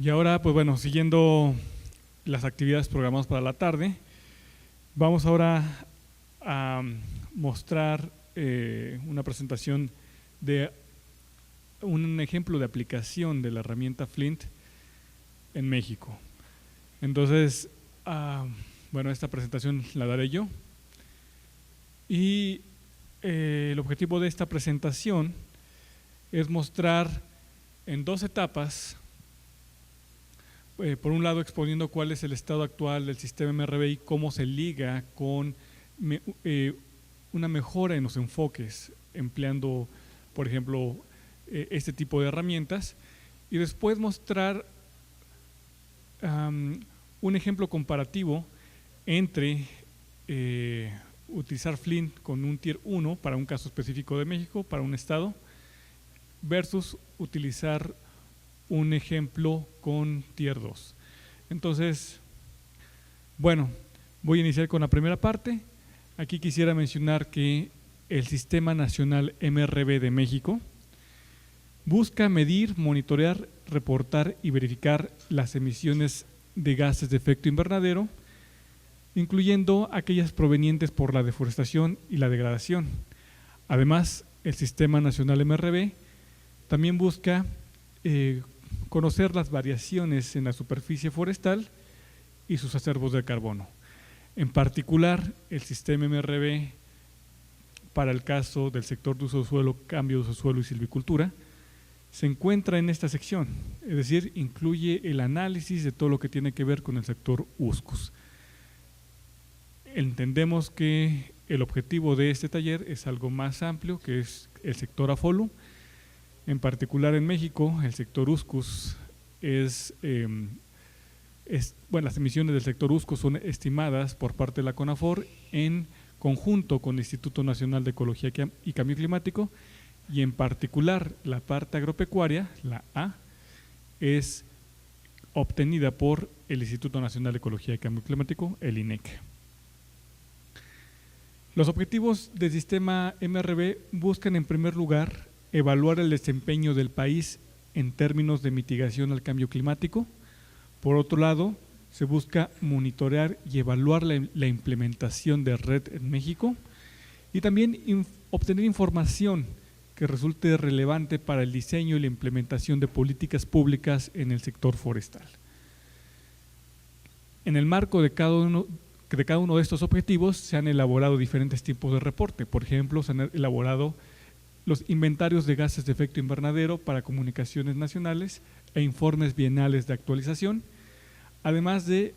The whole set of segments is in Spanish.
Y ahora, pues bueno, siguiendo las actividades programadas para la tarde, vamos ahora a mostrar una presentación de un ejemplo de aplicación de la herramienta Flint en México. Entonces, bueno, esta presentación la daré yo. Y el objetivo de esta presentación es mostrar en dos etapas, por un lado exponiendo cuál es el estado actual del sistema MRV y cómo se liga con una mejora en los enfoques, empleando, por ejemplo, este tipo de herramientas, y después mostrar un ejemplo comparativo entre utilizar Flint con un Tier 1 para un caso específico de México, para un estado, versus utilizar un ejemplo con Tier 2. Entonces, bueno, voy a iniciar con la primera parte. Aquí quisiera mencionar que el Sistema Nacional MRV de México busca medir, monitorear, reportar y verificar las emisiones de gases de efecto invernadero, incluyendo aquellas provenientes por la deforestación y la degradación. Además, el Sistema Nacional MRV también busca conocer las variaciones en la superficie forestal y sus acervos de carbono. En particular, el sistema MRV para el caso del sector de uso de suelo, cambio de uso de suelo y silvicultura se encuentra en esta sección, es decir, incluye el análisis de todo lo que tiene que ver con el sector USCUS. Entendemos que el objetivo de este taller es algo más amplio, que es el sector AFOLU. En particular en México, el sector USCUS bueno, las emisiones del sector USCUS son estimadas por parte de la CONAFOR en conjunto con el Instituto Nacional de Ecología y Cambio Climático, y en particular la parte agropecuaria, la A, es obtenida por el Instituto Nacional de Ecología y Cambio Climático, el INEC. Los objetivos del sistema MRV buscan en primer lugar evaluar el desempeño del país en términos de mitigación al cambio climático. Por otro lado, se busca monitorear y evaluar la implementación de red en México y también obtener información que resulte relevante para el diseño y la implementación de políticas públicas en el sector forestal. En el marco de cada uno de estos objetivos se han elaborado diferentes tipos de reporte. Por ejemplo, se han elaborado los inventarios de gases de efecto invernadero para comunicaciones nacionales e informes bienales de actualización, además de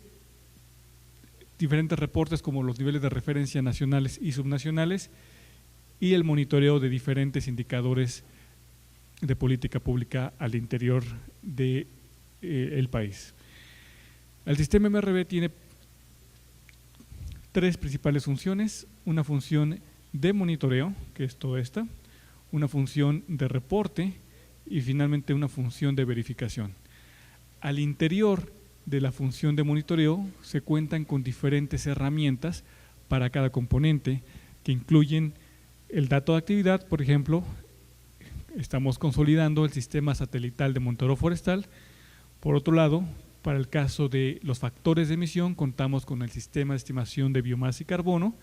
diferentes reportes como los niveles de referencia nacionales y subnacionales y el monitoreo de diferentes indicadores de política pública al interior del país. El sistema MRV tiene tres principales funciones: una función de monitoreo, que es toda esta, una función de reporte y finalmente una función de verificación. Al interior de la función de monitoreo se cuentan con diferentes herramientas para cada componente que incluyen el dato de actividad. Por ejemplo, estamos consolidando el sistema satelital de monitoreo forestal. Por otro lado, para el caso de los factores de emisión, contamos con el sistema de estimación de biomasa y carbono.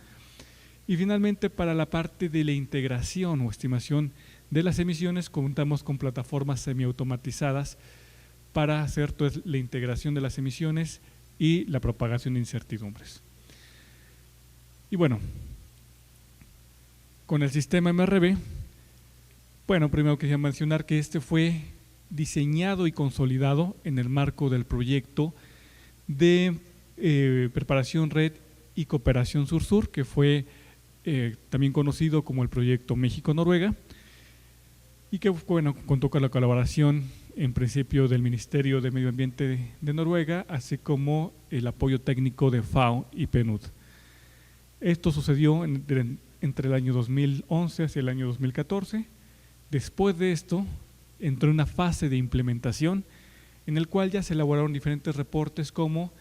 Y finalmente, para la parte de la integración o estimación de las emisiones, contamos con plataformas semiautomatizadas para hacer toda la integración de las emisiones y la propagación de incertidumbres. Y bueno, con el sistema MRV, bueno, primero quería mencionar que este fue diseñado y consolidado en el marco del proyecto de preparación red y cooperación sur-sur, que fue también conocido como el proyecto México-Noruega, y que bueno, contó con la colaboración en principio del Ministerio de Medio Ambiente de Noruega, así como el apoyo técnico de FAO y PNUD. Esto sucedió entre el año 2011 hacia el año 2014. Después de esto entró en una fase de implementación en el cual ya se elaboraron diferentes reportes, como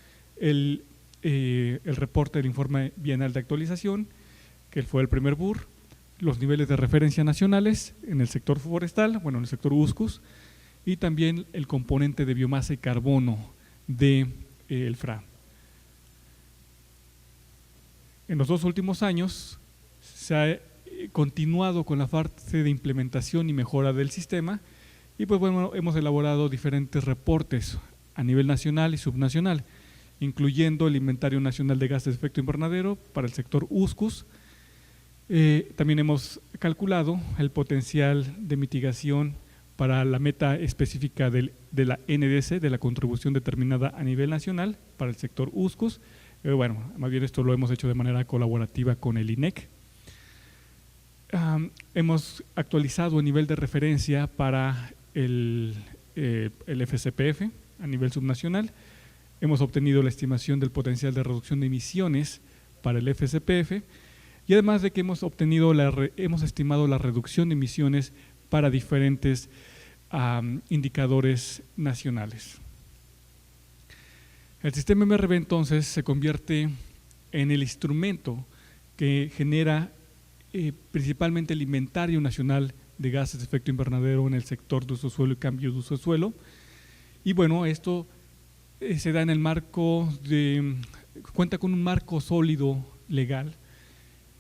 el reporte del informe bienal de actualización, que fue el primer BUR, los niveles de referencia nacionales en el sector forestal, bueno, en el sector USCUS, y también el componente de biomasa y carbono del FRA. En los 2 últimos años se ha continuado con la fase de implementación y mejora del sistema y pues bueno, hemos elaborado diferentes reportes a nivel nacional y subnacional, incluyendo el Inventario Nacional de Gases de Efecto Invernadero para el sector USCUS. También hemos calculado el potencial de mitigación para la meta específica de la NDC, de la contribución determinada a nivel nacional para el sector USCUS. Bueno, más bien esto lo hemos hecho de manera colaborativa con el INEC. Hemos actualizado el nivel de referencia para el FCPF a nivel subnacional. Hemos obtenido la estimación del potencial de reducción de emisiones para el FCPF y además de que hemos estimado la reducción de emisiones para diferentes indicadores nacionales. El sistema MRV entonces se convierte en el instrumento que genera principalmente el inventario nacional de gases de efecto invernadero en el sector de uso de suelo y cambio de uso de suelo. Y bueno, esto se da en el marco cuenta con un marco sólido legal,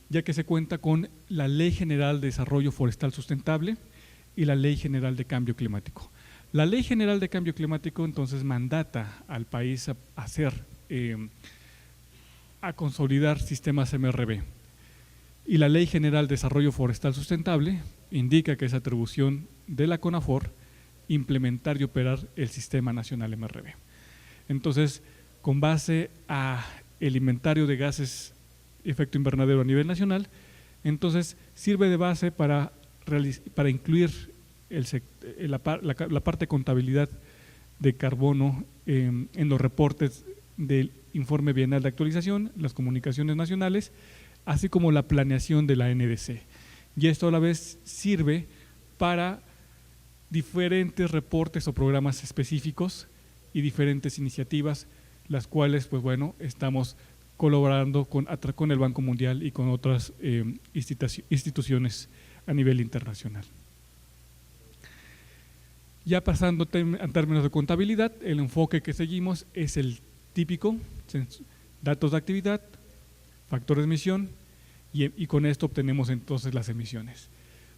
ya que se cuenta con la Ley General de Desarrollo Forestal Sustentable y la Ley General de Cambio Climático. La Ley General de Cambio Climático entonces mandata al país a consolidar sistemas MRV. Y la Ley General de Desarrollo Forestal Sustentable indica que es atribución de la CONAFOR implementar y operar el Sistema Nacional MRV. Entonces, con base a el inventario de gases de efecto invernadero a nivel nacional, entonces sirve de base para incluir la parte de contabilidad de carbono en los reportes del informe bienal de actualización, las comunicaciones nacionales, así como la planeación de la NDC. Y esto a la vez sirve para diferentes reportes o programas específicos y diferentes iniciativas, las cuales pues bueno, estamos colaborando con el Banco Mundial y con otras instituciones a nivel internacional. Ya pasando a términos de contabilidad, el enfoque que seguimos es el típico: datos de actividad, factores de emisión, y con esto obtenemos entonces las emisiones.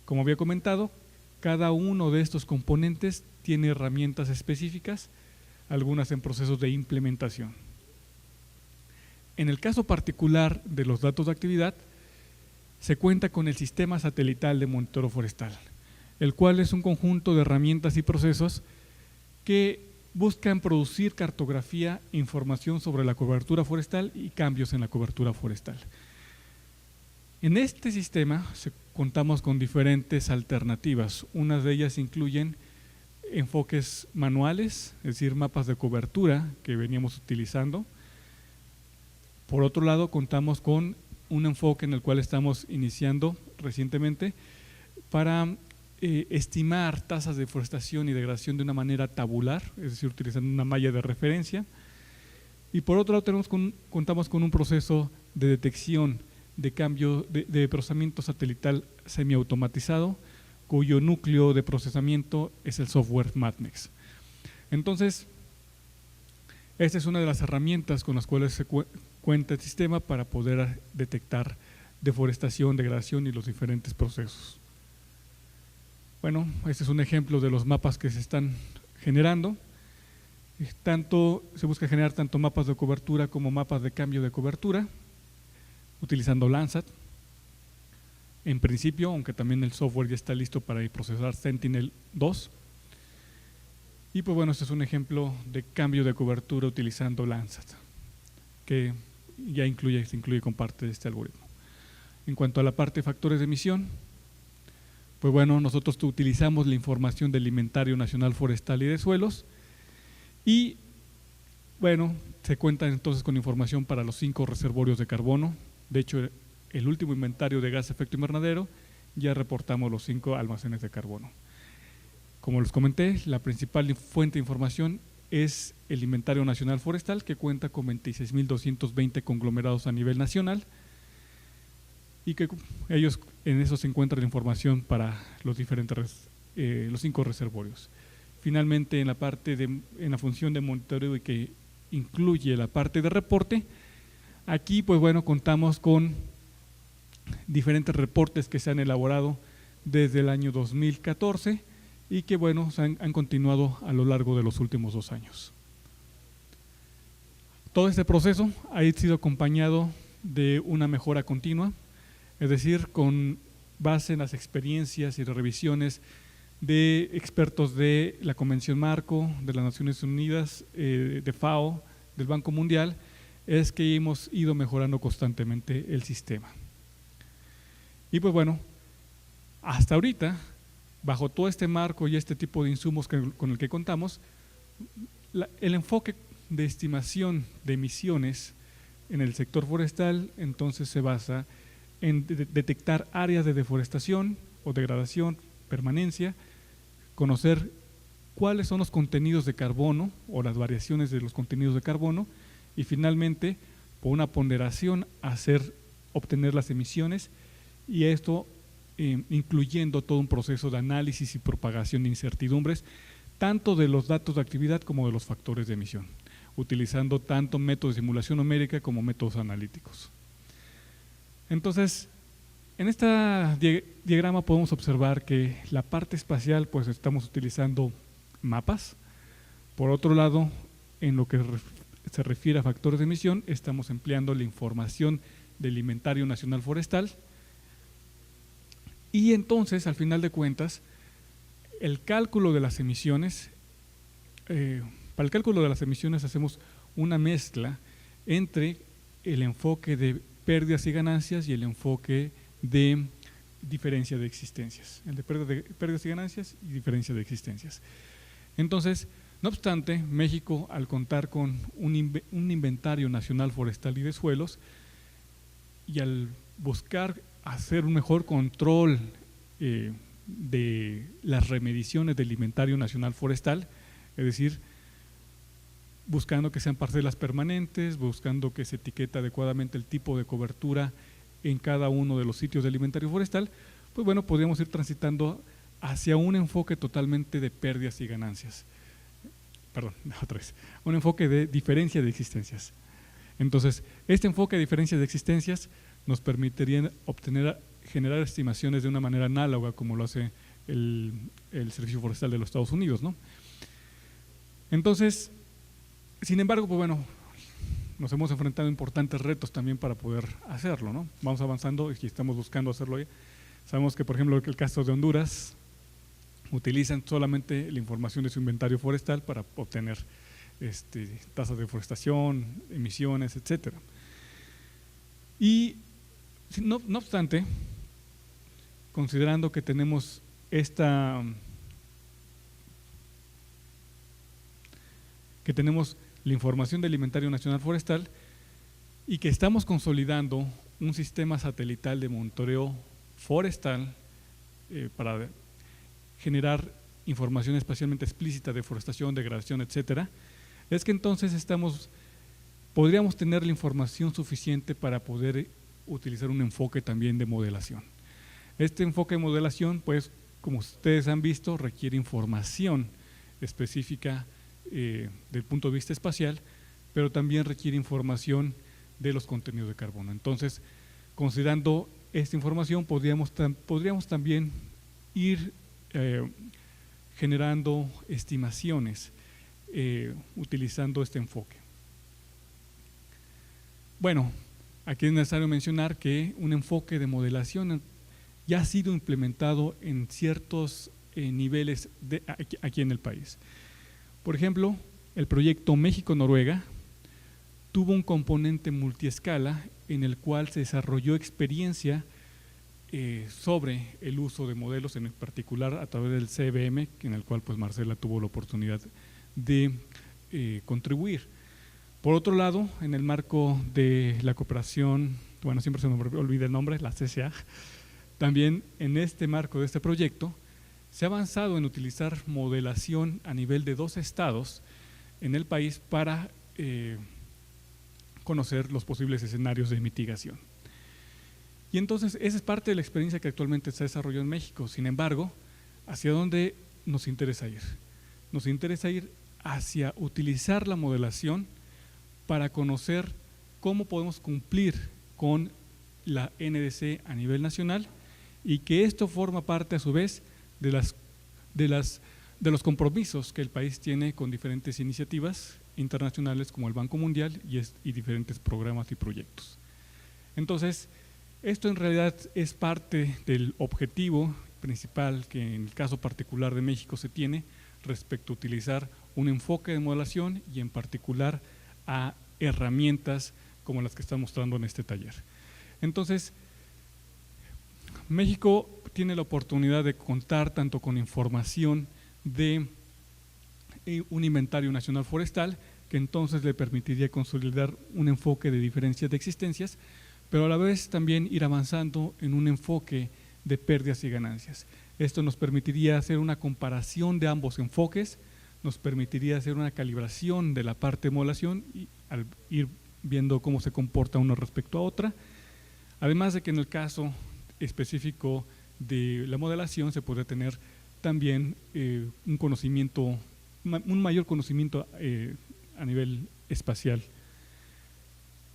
Como había comentado, cada uno de estos componentes tiene herramientas específicas, algunas en procesos de implementación. En el caso particular de los datos de actividad, se cuenta con el Sistema Satelital de Monitoreo Forestal, el cual es un conjunto de herramientas y procesos que buscan producir cartografía e información sobre la cobertura forestal y cambios en la cobertura forestal. En este sistema contamos con diferentes alternativas. Unas de ellas incluyen enfoques manuales, es decir, mapas de cobertura que veníamos utilizando. Por otro lado, contamos con un enfoque en el cual estamos iniciando recientemente para estimar tasas de deforestación y degradación de una manera tabular, es decir, utilizando una malla de referencia. Y por otro lado, contamos con un proceso de detección de cambio de procesamiento satelital semiautomatizado, cuyo núcleo de procesamiento es el software MATMEX. Entonces, esta es una de las herramientas con las cuales se cuenta el sistema para poder detectar deforestación, degradación y los diferentes procesos. Bueno, este es un ejemplo de los mapas que se están generando. Se busca generar tanto mapas de cobertura como mapas de cambio de cobertura, utilizando Landsat. En principio, aunque también el software ya está listo para procesar Sentinel-2. Y pues bueno, este es un ejemplo de cambio de cobertura utilizando Landsat, que ya se incluye con parte de este algoritmo. En cuanto a la parte de factores de emisión, pues bueno, nosotros utilizamos la información del Inventario Nacional Forestal y de Suelos y bueno, se cuenta entonces con información para los 5 reservorios de carbono. De hecho, el último inventario de gas de efecto invernadero ya reportamos los 5 almacenes de carbono. Como les comenté, la principal fuente de información es el Inventario Nacional Forestal, que cuenta con 26.220 conglomerados a nivel nacional y que en eso se encuentra la información para los diferentes los 5 reservorios. finalmente en la función de monitoreo y que incluye la parte de reporte, aquí pues bueno, contamos con diferentes reportes que se han elaborado desde el año 2014 y que bueno, han continuado a lo largo de los últimos 2 años. Todo este proceso ha sido acompañado de una mejora continua, es decir, con base en las experiencias y las revisiones de expertos de la Convención Marco, de las Naciones Unidas, de FAO, del Banco Mundial, es que hemos ido mejorando constantemente el sistema. Y pues bueno, hasta ahorita, bajo todo este marco y este tipo de insumos con el que contamos, el enfoque de estimación de emisiones en el sector forestal entonces se basa en detectar áreas de deforestación o degradación, permanencia, conocer cuáles son los contenidos de carbono o las variaciones de los contenidos de carbono y finalmente, por una ponderación, obtener las emisiones y esto incluyendo todo un proceso de análisis y propagación de incertidumbres, tanto de los datos de actividad como de los factores de emisión, utilizando tanto métodos de simulación numérica como métodos analíticos. Entonces, en este diagrama podemos observar que la parte espacial pues estamos utilizando mapas. Por otro lado, en lo que se refiere a factores de emisión, estamos empleando la información del Inventario Nacional Forestal y entonces, al final de cuentas, el cálculo de las emisiones, para el cálculo de las emisiones hacemos una mezcla entre el enfoque de pérdidas y ganancias y el enfoque de diferencia de existencias, el de pérdidas y ganancias y diferencia de existencias. Entonces, no obstante, México, al contar con un inventario nacional forestal y de suelos y al buscar hacer un mejor control de las remediciones del inventario nacional forestal, es decir, buscando que sean parcelas permanentes, buscando que se etiquete adecuadamente el tipo de cobertura en cada uno de los sitios del inventario forestal, pues bueno, podríamos ir transitando hacia un enfoque totalmente de pérdidas y ganancias. Perdón, otra vez, un enfoque de diferencia de existencias. Entonces, este enfoque de diferencia de existencias nos permitiría generar estimaciones de una manera análoga como lo hace el Servicio Forestal de los Estados Unidos, ¿no? Entonces, sin embargo, pues bueno, nos hemos enfrentado a importantes retos también para poder hacerlo, ¿no? Vamos avanzando y estamos buscando hacerlo hoy. Sabemos que, por ejemplo, el caso de Honduras, utilizan solamente la información de su inventario forestal para obtener tasas de deforestación, emisiones, etcétera. Y no obstante, considerando que tenemos la información del Inventario Nacional Forestal y que estamos consolidando un sistema satelital de monitoreo forestal para generar información espacialmente explícita de deforestación, degradación, etcétera, es que entonces podríamos tener la información suficiente para poder utilizar un enfoque también de modelación. Este enfoque de modelación, pues, como ustedes han visto, requiere información específica del punto de vista espacial, pero también requiere información de los contenidos de carbono. Entonces, considerando esta información, podríamos también ir generando estimaciones utilizando este enfoque. Bueno, aquí es necesario mencionar que un enfoque de modelación ya ha sido implementado en ciertos niveles aquí en el país. Por ejemplo, el proyecto México-Noruega tuvo un componente multiescala en el cual se desarrolló experiencia sobre el uso de modelos, en particular a través del CBM, en el cual pues Marcela tuvo la oportunidad de contribuir. Por otro lado, en el marco de la cooperación, bueno, siempre se me olvida el nombre, la CCA, también en este marco de este proyecto se ha avanzado en utilizar modelación a nivel de 2 estados en el país para conocer los posibles escenarios de mitigación. Y entonces esa es parte de la experiencia que actualmente se desarrolló en México. Sin embargo, ¿hacia dónde nos interesa ir? nos interesa ir hacia utilizar la modelación para conocer cómo podemos cumplir con la NDC a nivel nacional y que esto forma parte a su vez de los compromisos que el país tiene con diferentes iniciativas internacionales como el Banco Mundial y diferentes programas y proyectos. Entonces, esto en realidad es parte del objetivo principal que en el caso particular de México se tiene respecto a utilizar un enfoque de modelación y en particular a herramientas como las que está mostrando en este taller. Entonces, México tiene la oportunidad de contar tanto con información de un inventario nacional forestal que entonces le permitiría consolidar un enfoque de diferencias de existencias, pero a la vez también ir avanzando en un enfoque de pérdidas y ganancias. Esto nos permitiría hacer una comparación de ambos enfoques, nos permitiría hacer una calibración de la parte de modelación y al ir viendo cómo se comporta una respecto a otra. Además de que en el caso específico de la modelación se podría tener también un mayor conocimiento a nivel espacial.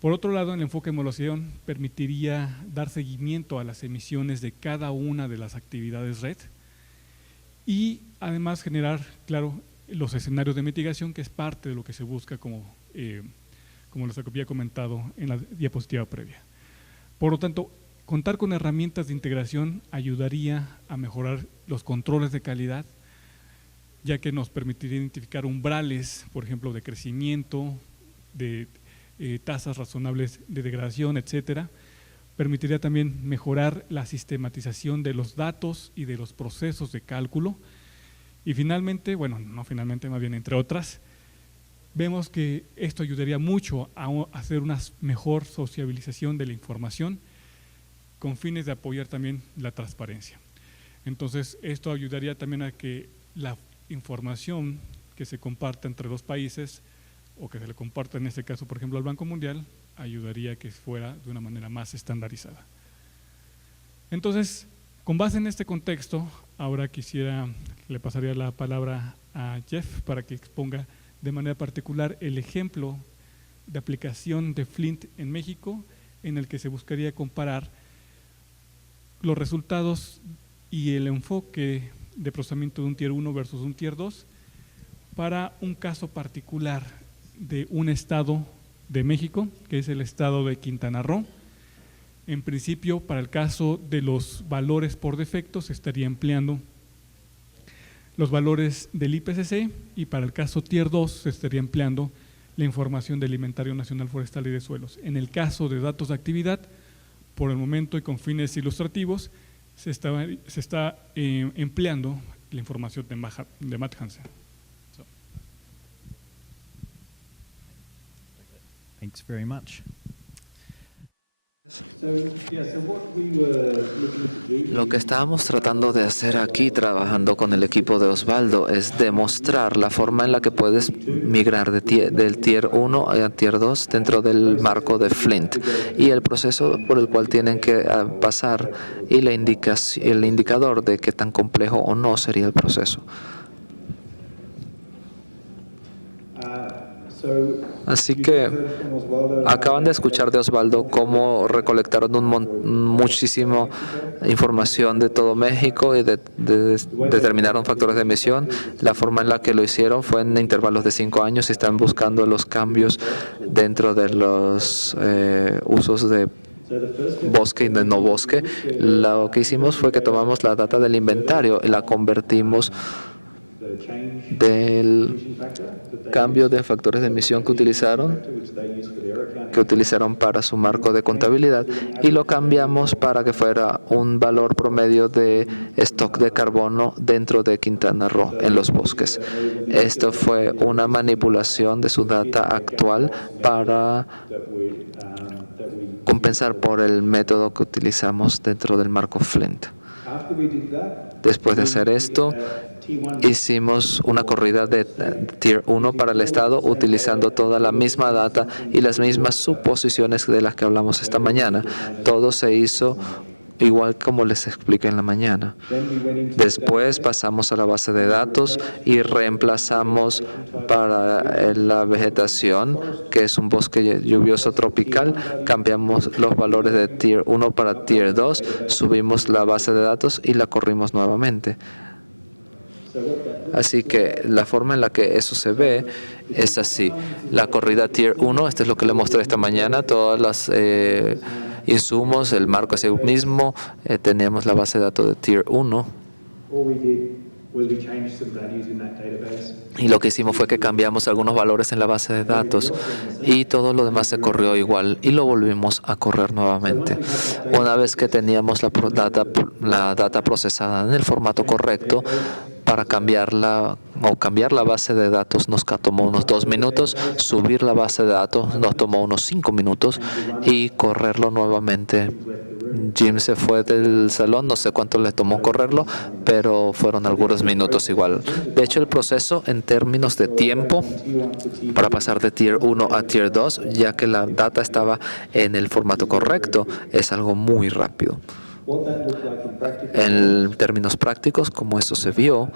Por otro lado, el enfoque de modelación permitiría dar seguimiento a las emisiones de cada una de las actividades red y además generar, claro, los escenarios de mitigación, que es parte de lo que se busca como les había comentado en la diapositiva previa. Por lo tanto, contar con herramientas de integración ayudaría a mejorar los controles de calidad, ya que nos permitiría identificar umbrales, por ejemplo, de crecimiento, de tasas razonables de degradación, etcétera. Permitiría también mejorar la sistematización de los datos y de los procesos de cálculo. Y finalmente, bueno, no finalmente, más bien entre otras, vemos que esto ayudaría mucho a hacer una mejor sociabilización de la información con fines de apoyar también la transparencia. Entonces, esto ayudaría también a que la información que se comparta entre los países o que se le comparta en este caso, por ejemplo, al Banco Mundial, ayudaría a que fuera de una manera más estandarizada. Entonces, con base en este contexto, ahora le pasaría la palabra a Jeff para que exponga de manera particular el ejemplo de aplicación de Flint en México, en el que se buscaría comparar los resultados y el enfoque de procesamiento de un Tier 1 versus un Tier 2 para un caso particular de un estado de México, que es el estado de Quintana Roo. En principio, para el caso de los valores por defecto, se estaría empleando los valores del IPCC y para el caso Tier 2 se estaría empleando la información del Inventario Nacional Forestal y de Suelos. En el caso de datos de actividad, por el momento y con fines ilustrativos, se está empleando la información de Matt Hansen. Thanks very much. Lo que estábamos tratando de hacer aquí, trabajando con el equipo de Osvaldo, es demostrar la forma en la que puedes migrar del Tier 1 a Tier 2 dentro del marco de Flint y el proceso por el cual tienen que pasar y el indicador de qué tan complejo o no sería el proceso. Así que acaban de escuchar de Osvaldo cómo recolectaron muchísima información de todo México y determinaron factores de emisión. La forma en la que lo hicieron fue en intervalos de 5 años y están buscando los cambios dentro de los usos de bosque y de no bosque. Lo que hicimos fue que tomamos la data del inventario y la convertimos del cambio de factores de emisión que utilizaron para su marco de contabilidad y lo cambiamos para que fuera un valor promedio de stock de carbono dentro de Quintana Roo en los bosques. Esto fue una manipulación de su data actual para compensar por el método que utilizamos dentro del marco Flint. Después de hacer esto, hicimos una corrida de Tier 1 para el Estado utilizando toda la misma data y las mismas suposiciones de las que hablamos esta mañana. Todo se hizo igual como les expliqué en la mañana. Después pasamos a la base de datos y reemplazamos para la vegetación, que es un bosque lluvioso tropical, cambiamos los valores de Tier 1 para Tier 2, subimos la base de datos y la corrimos nuevamente. Así que la forma en la que eso se ve es así. La corrida Tier 1, esto es lo que le mostré esta mañana, todas las insumos, el marco es el mismo, tenemos la base de datos de Tier 1. Y lo que hicimos fue que cambiamos algunos valores en la base de datos y todo lo demás se corrió igual y lo volvimos a correr nuevamente. Una vez que teníamos la data procesada en el formato correcto, para cambiar la base de datos nos tomó unos 2 minutos, subir la base de datos nos tomó unos 5 minutos y correrlo nuevamente. Jim se fue del salón, no sé cuánto le tomó correrlo, pero fueron algunos minutos igual. De hecho, el proceso en términos de tiempo para pasar de Tier 1 a Tier 2, ya que la data estaba en el formato correcto, es algo muy rápido. En términos prácticos, como eso se vio,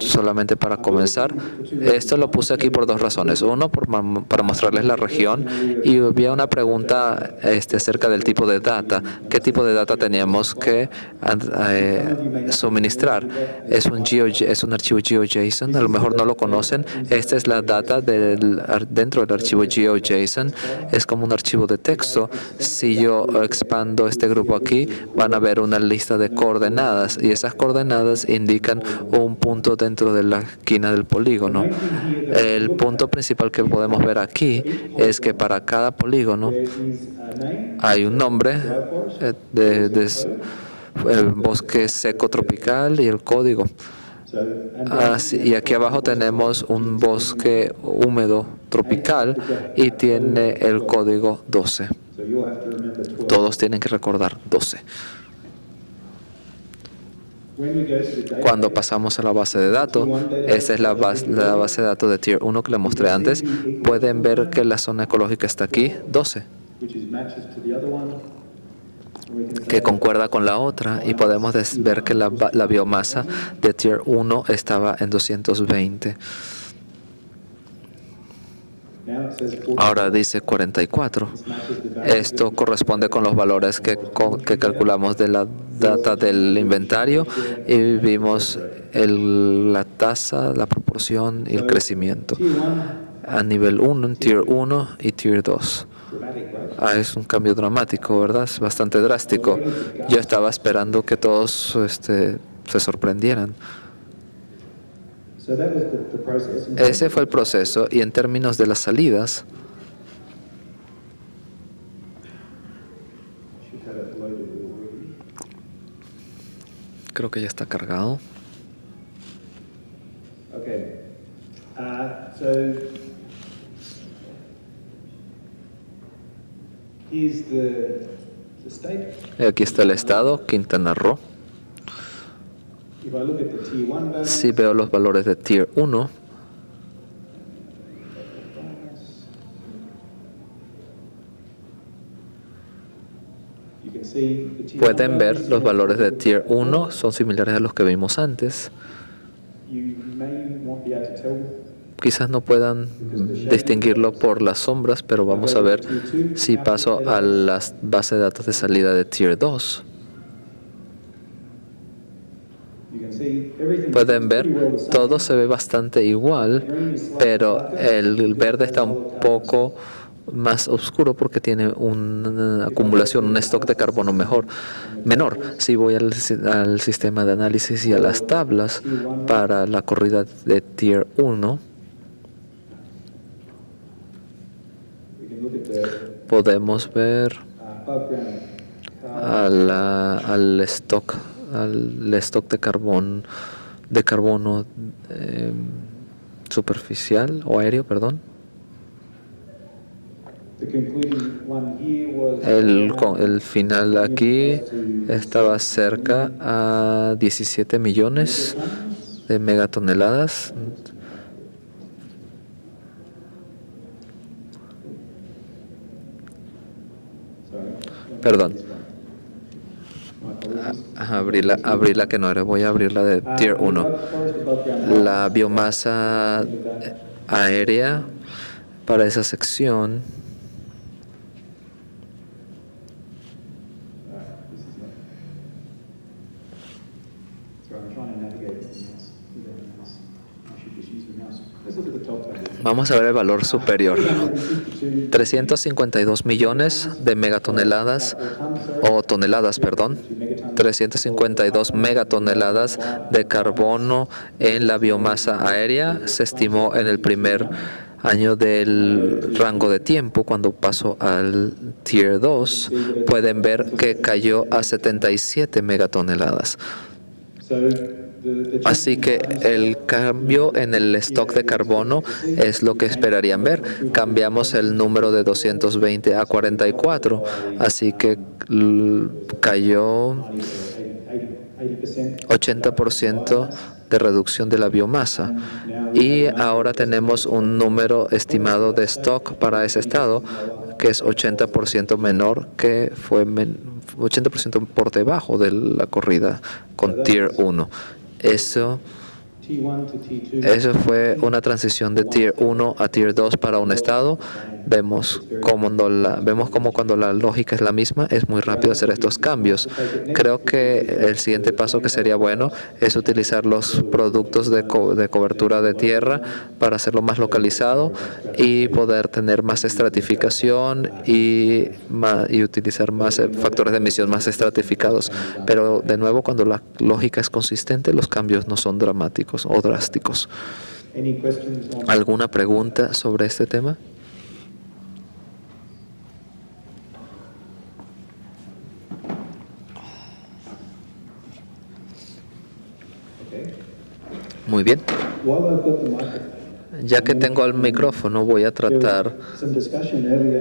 solamente para comenzar, esto lo puse aquí por 2 razones. Uno, para mostrarles la región, y había una pregunta acerca del tipo de data. ¿Qué tipo de data teníamos que suministrar? Es un archivo GeoJSON, a lo mejor no lo conocen. Esta es la data dentro del archivo GeoJSON. Es como un archivo de texto. Si yo expando este grupo aquí, van a ver una lista de coordenadas, y esas coordenadas indican un punto dentro de la esquina del polígono. El punto principal que podemos ver aquí es que para cada polígono hay un nombre de bosque seco tropical y el código. Y aquí abajo tenemos un bosque húmedo tropical y tiene el código 12. Todos tienen que recordar 12. Cuando pasamos a la base de datos, esta es la base de datos de Tier 1 que les mostré antes. Pueden ver que la zona ecológica está aquí, 12, que concuerda con la otra, y podemos ver que la biomasa de Tier 1 estaba en 220. Ahora dice 44. Esto corresponde con los valores que calculamos de la data del inventario y vimos la tasa, la proporción y el crecimiento a nivel 1, en Tier 1 y Tier 2. Es un cambio dramático, ¿verdad? Es bastante drástico. Yo estaba esperando que todos se sorprendieran. Ese fue el proceso, y en términos de las salidas, creo que ya está cargado. Aquí está el estado, Quintana Roo. Si veo los valores de Tier 1, pueden ver los valores de Tier 1 son similares a los que vimos antes. Quizás no puedan distinguirlo por las sombras, pero vamos a ver si paso a la base de datos de salida de Tier 2. Pueden ver, todo se ve bastante igual, pero el verde está un poco más oscuro porque tiene una acumulación, un stock de carbono menor. Si voy al sistema de análisis y a las tablas para la corrida de Tier 1, podemos ver al stock de carbono superficial o aéreo, perdón. El final aquí estaba cerca a 17 millones de megatoneladas. Perdón. abrir la que no era. Voy a abrir la de Tier 1. La biomasa aérea para esa sección. Vamos a ver el valor superior. 352 millones de megatoneladas, o toneladas, perdón. 352 megatoneladas de carbono en la biomasa aérea. Se estimó en el primer año del rango de tiempo. Cuando pasó al Tier 2, pueden ver que cayó a 77 megatoneladas. Así que el cambio en el stock de carbono es lo que esperarían ver. Cambiamos el número de 220 a 44, así que cayó 80% de reducción de la biomasa. Y ahora tenemos un número estimado de stock para ese estado que es 80% menor, que fue 80% por debajo de la corrida con Tier 1. Eso fue una transición de Tier 1 a Tier 2 para un estado. Vemos como cuando la lógica es la misma, es muy rápido hacer estos cambios. Creo que el siguiente paso que sería bueno es utilizar los productos de cobertura de tierra para hacerlo más localizado y poder tener más estratificación y utilizar más factores de emisión más estratificados. Pero de nuevo, cuando la lógica es consistente, los cambios no son dramáticos o drásticos. ¿Alguna pregunta sobre este tema? Muy bien. Ya que tengo el micrófono, voy a tratar,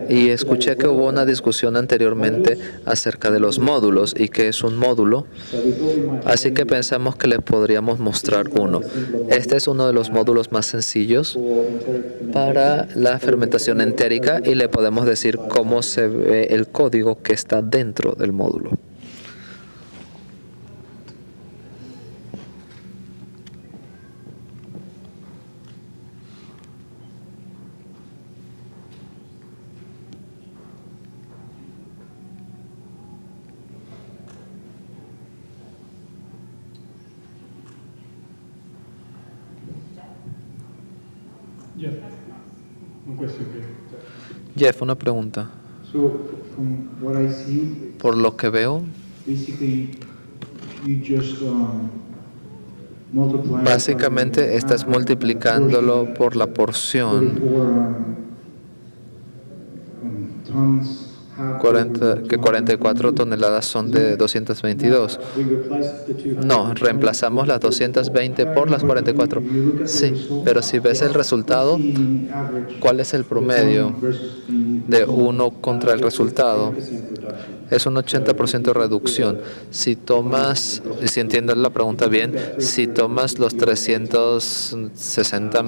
y escuché que hubo una discusión anteriormente acerca de los módulos y qué es un módulo, así que pensamos que les podríamos mostrar uno. Este es uno de los módulos más sencillos para la fermentación entérica y le podemos decir cómo se ve el código que está dentro del módulo. Jeff, una pregunta. Por lo que veo, básicamente estás multiplicándolo por la porción. 44 toneladas son de 222. No, reemplazamos las 220 por las 44. Sí, pero si ves el resultado, ¿cuál es el promedio de uno contra el resultado? Es un 80% de reducción. Si entiendes la pregunta bien, si tomas los 360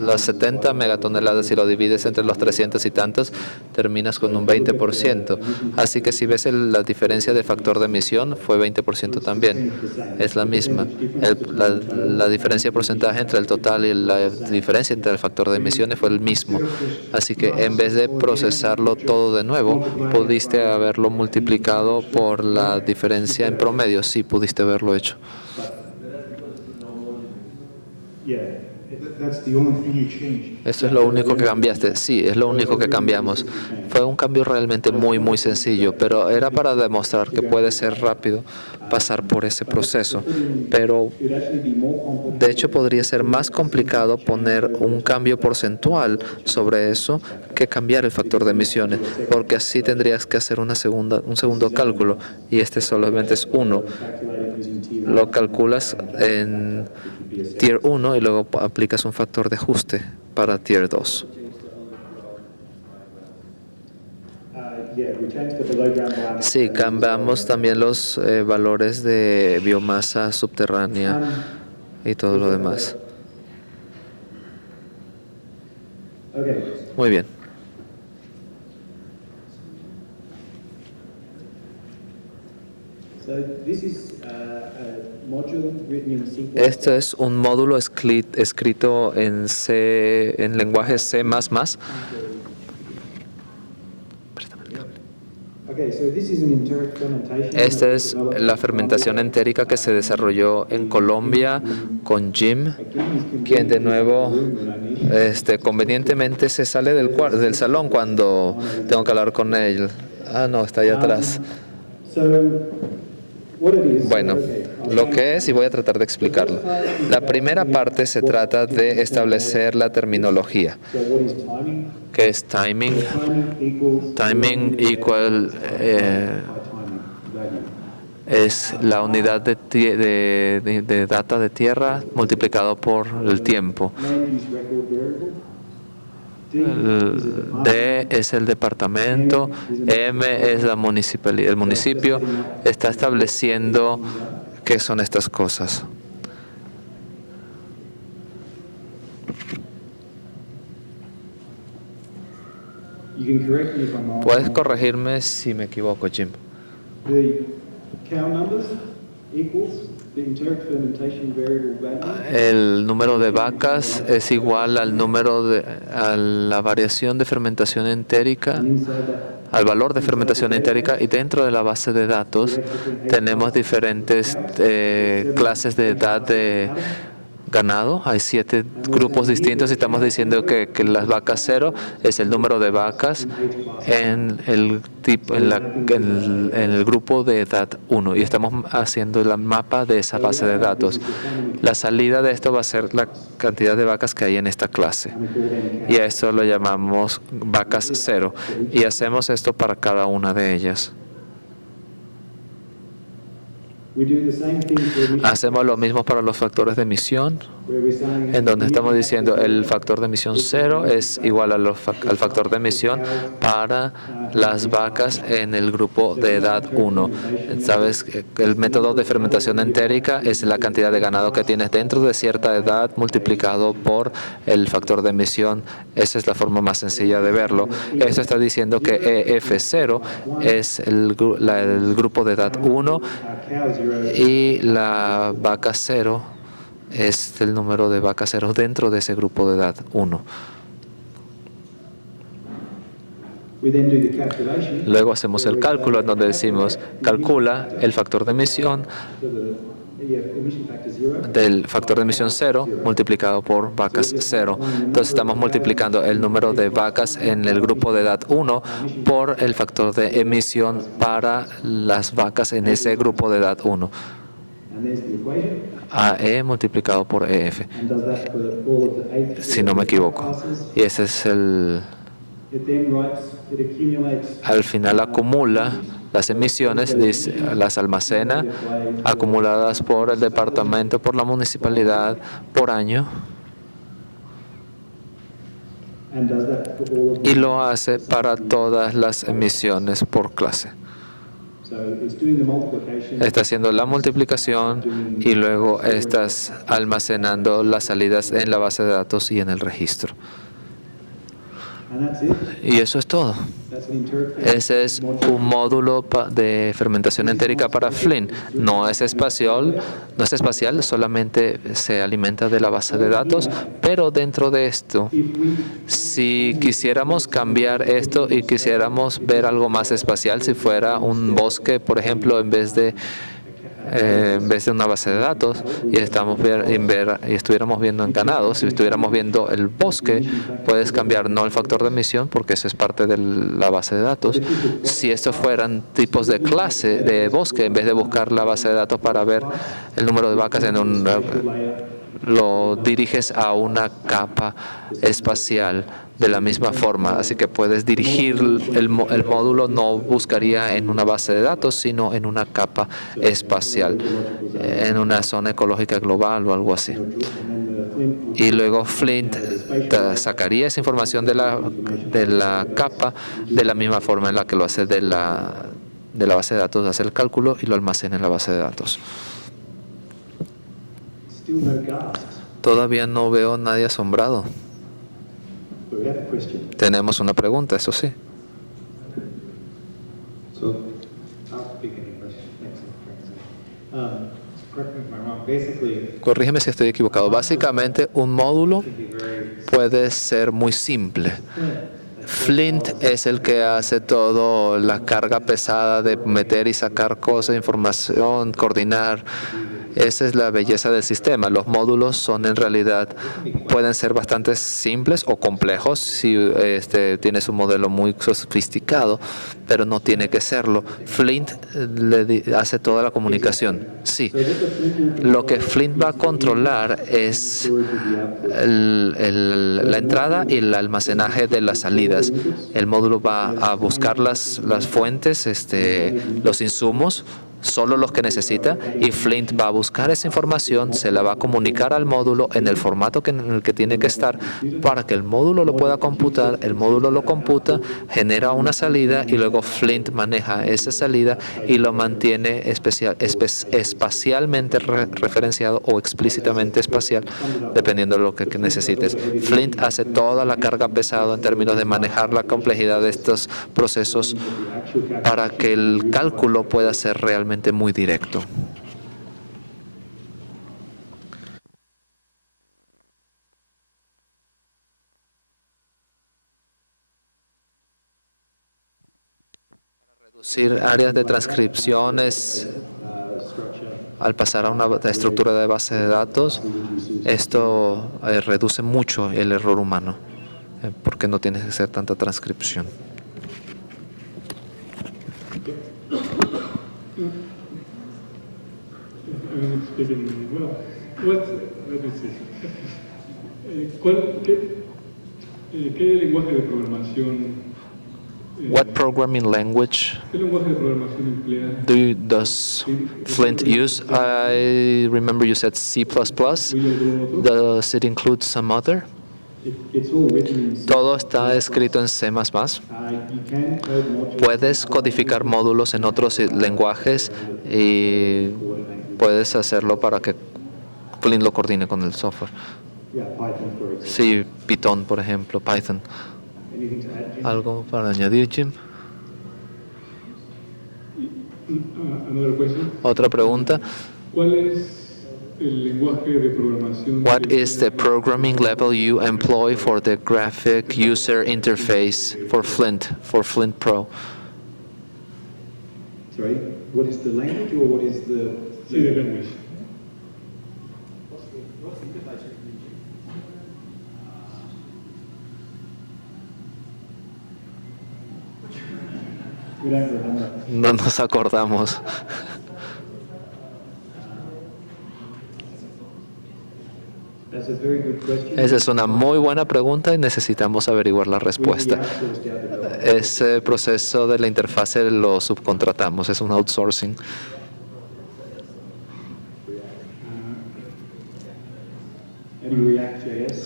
las 70 megatoneladas y lo divides entre los 300 y tantos, terminas con un 20%. Así que si ves la diferencia de factor de emisión, fue 20% también. Es la misma. La diferencia de porcentaje entre el total y la diferencia entre el factor de emisiones fue el mismo. Así que en vez de procesarlo todo de nuevo, pudiste haberlo multiplicado por la diferencia en promedio. Sí, pudiste haberlo hecho. Eso es lo único que cambiaste. Sí, es lo único que cambiamos. Fue un cambio realmente muy, muy sencillo, pero era para demostrar que puede ser rápido pasar por ese proceso. Pero, de hecho, podría ser más complicado poner un cambio porcentual sobre eso que cambiar el factor de emisiones, porque así tendrías que hacer un segundo cálculo, y este solamente es uno. Lo calculas en Tier 1 y luego aplicas un factor de ajuste para Tier 2. Sí, cambiamos también los valores de biomasa subterránea y todo lo demás. Muy bien. Esto es un módulo escrito en C, en lenguaje C++. Esta es la fermentación entérica que se desarrolló en Colombia con Jim, quien de nuevo convenientemente se sale del salón cuando tengo que hablar con él. Ah, no, está allá atrás. Bueno, lo que es, y voy a tratar de explicarlo. La primera parte se trata de establecer la terminología. ¿Qué es timing? Timing igual es la unidad de data de tierra multiplicado por el tiempo. D es el departamento, M es la municipalidad. El municipio está estableciendo qué son estas cosas. Puedes corregirme si me equivoco, Jim. El número de vacas es igual al a la variación de fermentación entérica, al valor de fermentación entérica, y dentro de la base de datos tenemos diferentes clases de edad de ganado. Hay 7 grupos distintos y estamos diciendo que las vacas 0 es el número de vacas en el grupo de edad 1, y estamos haciendo el mapa de esa base de datos. La salida de esto va a ser la cantidad de vacas que hay en esta clase, y a esto lo llamamos vacas 0, y hacemos esto para cada una de ellas. Hacemos lo mismo para los factores de emisión, en donde estamos diciendo el factor de emisión 0 es igual al factor de emisión para las vacas en el grupo de edad 1. Sabes, el método de fermentación entérica es la cantidad de ganado que tienes dentro de cierta edad multiplicado por el factor de emisión. Esa es la forma más sencilla de verlo. Esto está diciendo que EF0 es el grupo de edad 1 y la vaca 0 es el número de vacas 0 dentro de ese grupo de edad 1. Luego hacemos el cálculo en donde decimos, calcula el factor de emisión del factor de emisión 0 multiplicado por vacas 0. Entonces estamos multiplicando el número de vacas en el grupo de edad 1 por el factor de emisión para las vacas en ese grupo de edad 1. AE multiplicado por EF, si no me equivoco. Y ese es al final acumula las emisiones, las almacena, acumuladas por el departamento, por la municipalidad, por año, y lo hace para todas las emisiones por clase. Está haciendo la multiplicación y luego estás almacenando las salidas en la base de datos y en el registro. Y eso es todo. Ese es un módulo de fermentación entérica para Flynn. No es espacial, solamente se alimenta de la base de datos, pero dentro de esto, si quisiéramos cambiar esto y quisiéramos ver algo más espacial, si fuera un bosque, por ejemplo, en vez de una base de datos, y estuviéramos viendo en ganados, si estuviéramos viendo el bosque, puedes cambiar no el factor de emisión, porque eso es parte de la base de datos. Si estos fueran tipos de clase de bosque, en vez de buscar la base de datos para ver el número de vacas lo diriges a una capa espacial de la misma forma. Así que puedes dirigir el módulo, no buscaría en una base de datos, sino en una capa espacial, en una zona ecológica global o algo así. Y luego Flint sacaría esa información de la capa de la misma forma en la que lo hace de la base de datos, hace el cálculo y lo almacena en la base de datos. Todavía no veo a nadie asombrado. Tenemos una pregunta, eso sí. Corrígeme si estoy equivocado. Básicamente, un módulo puede ser muy simple. Flint es el que hace todo, la carga pesada de meter y sacar cosas, información, coordinar. Esa es la belleza del sistema. Los módulos son en realidad, pueden ser bastante simples o complejos si tienes un modelo muy sofisticado, pero no tiene que serlo. Flint hace toda la comunicación. Sí. Lo que Flint va a controlar es la entrada y el almacenaje de las salidas. El módulo va a buscar las fuentes, los insumos, solo los que necesita, y Flint va a buscar esa información, se la va a comunicar al módulo en el formato en el que tiene que estar para que el módulo lo pueda computar. El módulo lo computa, genera una salida y luego Flint maneja esa salida y lo mantiene espacialmente referenciado o explícitamente espacial, dependiendo de lo que necesites. Flint hace toda la carga pesada en términos de manejar la complejidad de estos procesos para que el cálculo pueda ser realmente muy directo. Para reducir áreas de transcripciones al pasar a una estructura de base de datos, esto reduce mucho el error humano, porque no tiene que hacer tanta transcripción. ¿Qué lenguaje de programación? What programming language ¿Qué lenguaje de programación emplea? does Flint use? I remember you said C++. Does it include some other? Todo está escrito en C++. Puedes codificar módulos en otros lenguajes y puedes hacerlo para que Flint lo coordine con el software. Sí, Python, por ejemplo, Python. ¿Algo para añadir, Jim? Otra pregunta. ¿Cuál es el lenguaje de programación? What is the programming level you employ for the graphic user interface for Flint Pro? Sorry, what is the language or what is the... Sí, the language. No nos acordamos. Esa es una muy buena pregunta y necesitamos averiguar la respuesta. Ese proceso de la interfase lo subcontratamos, es un outsourcing.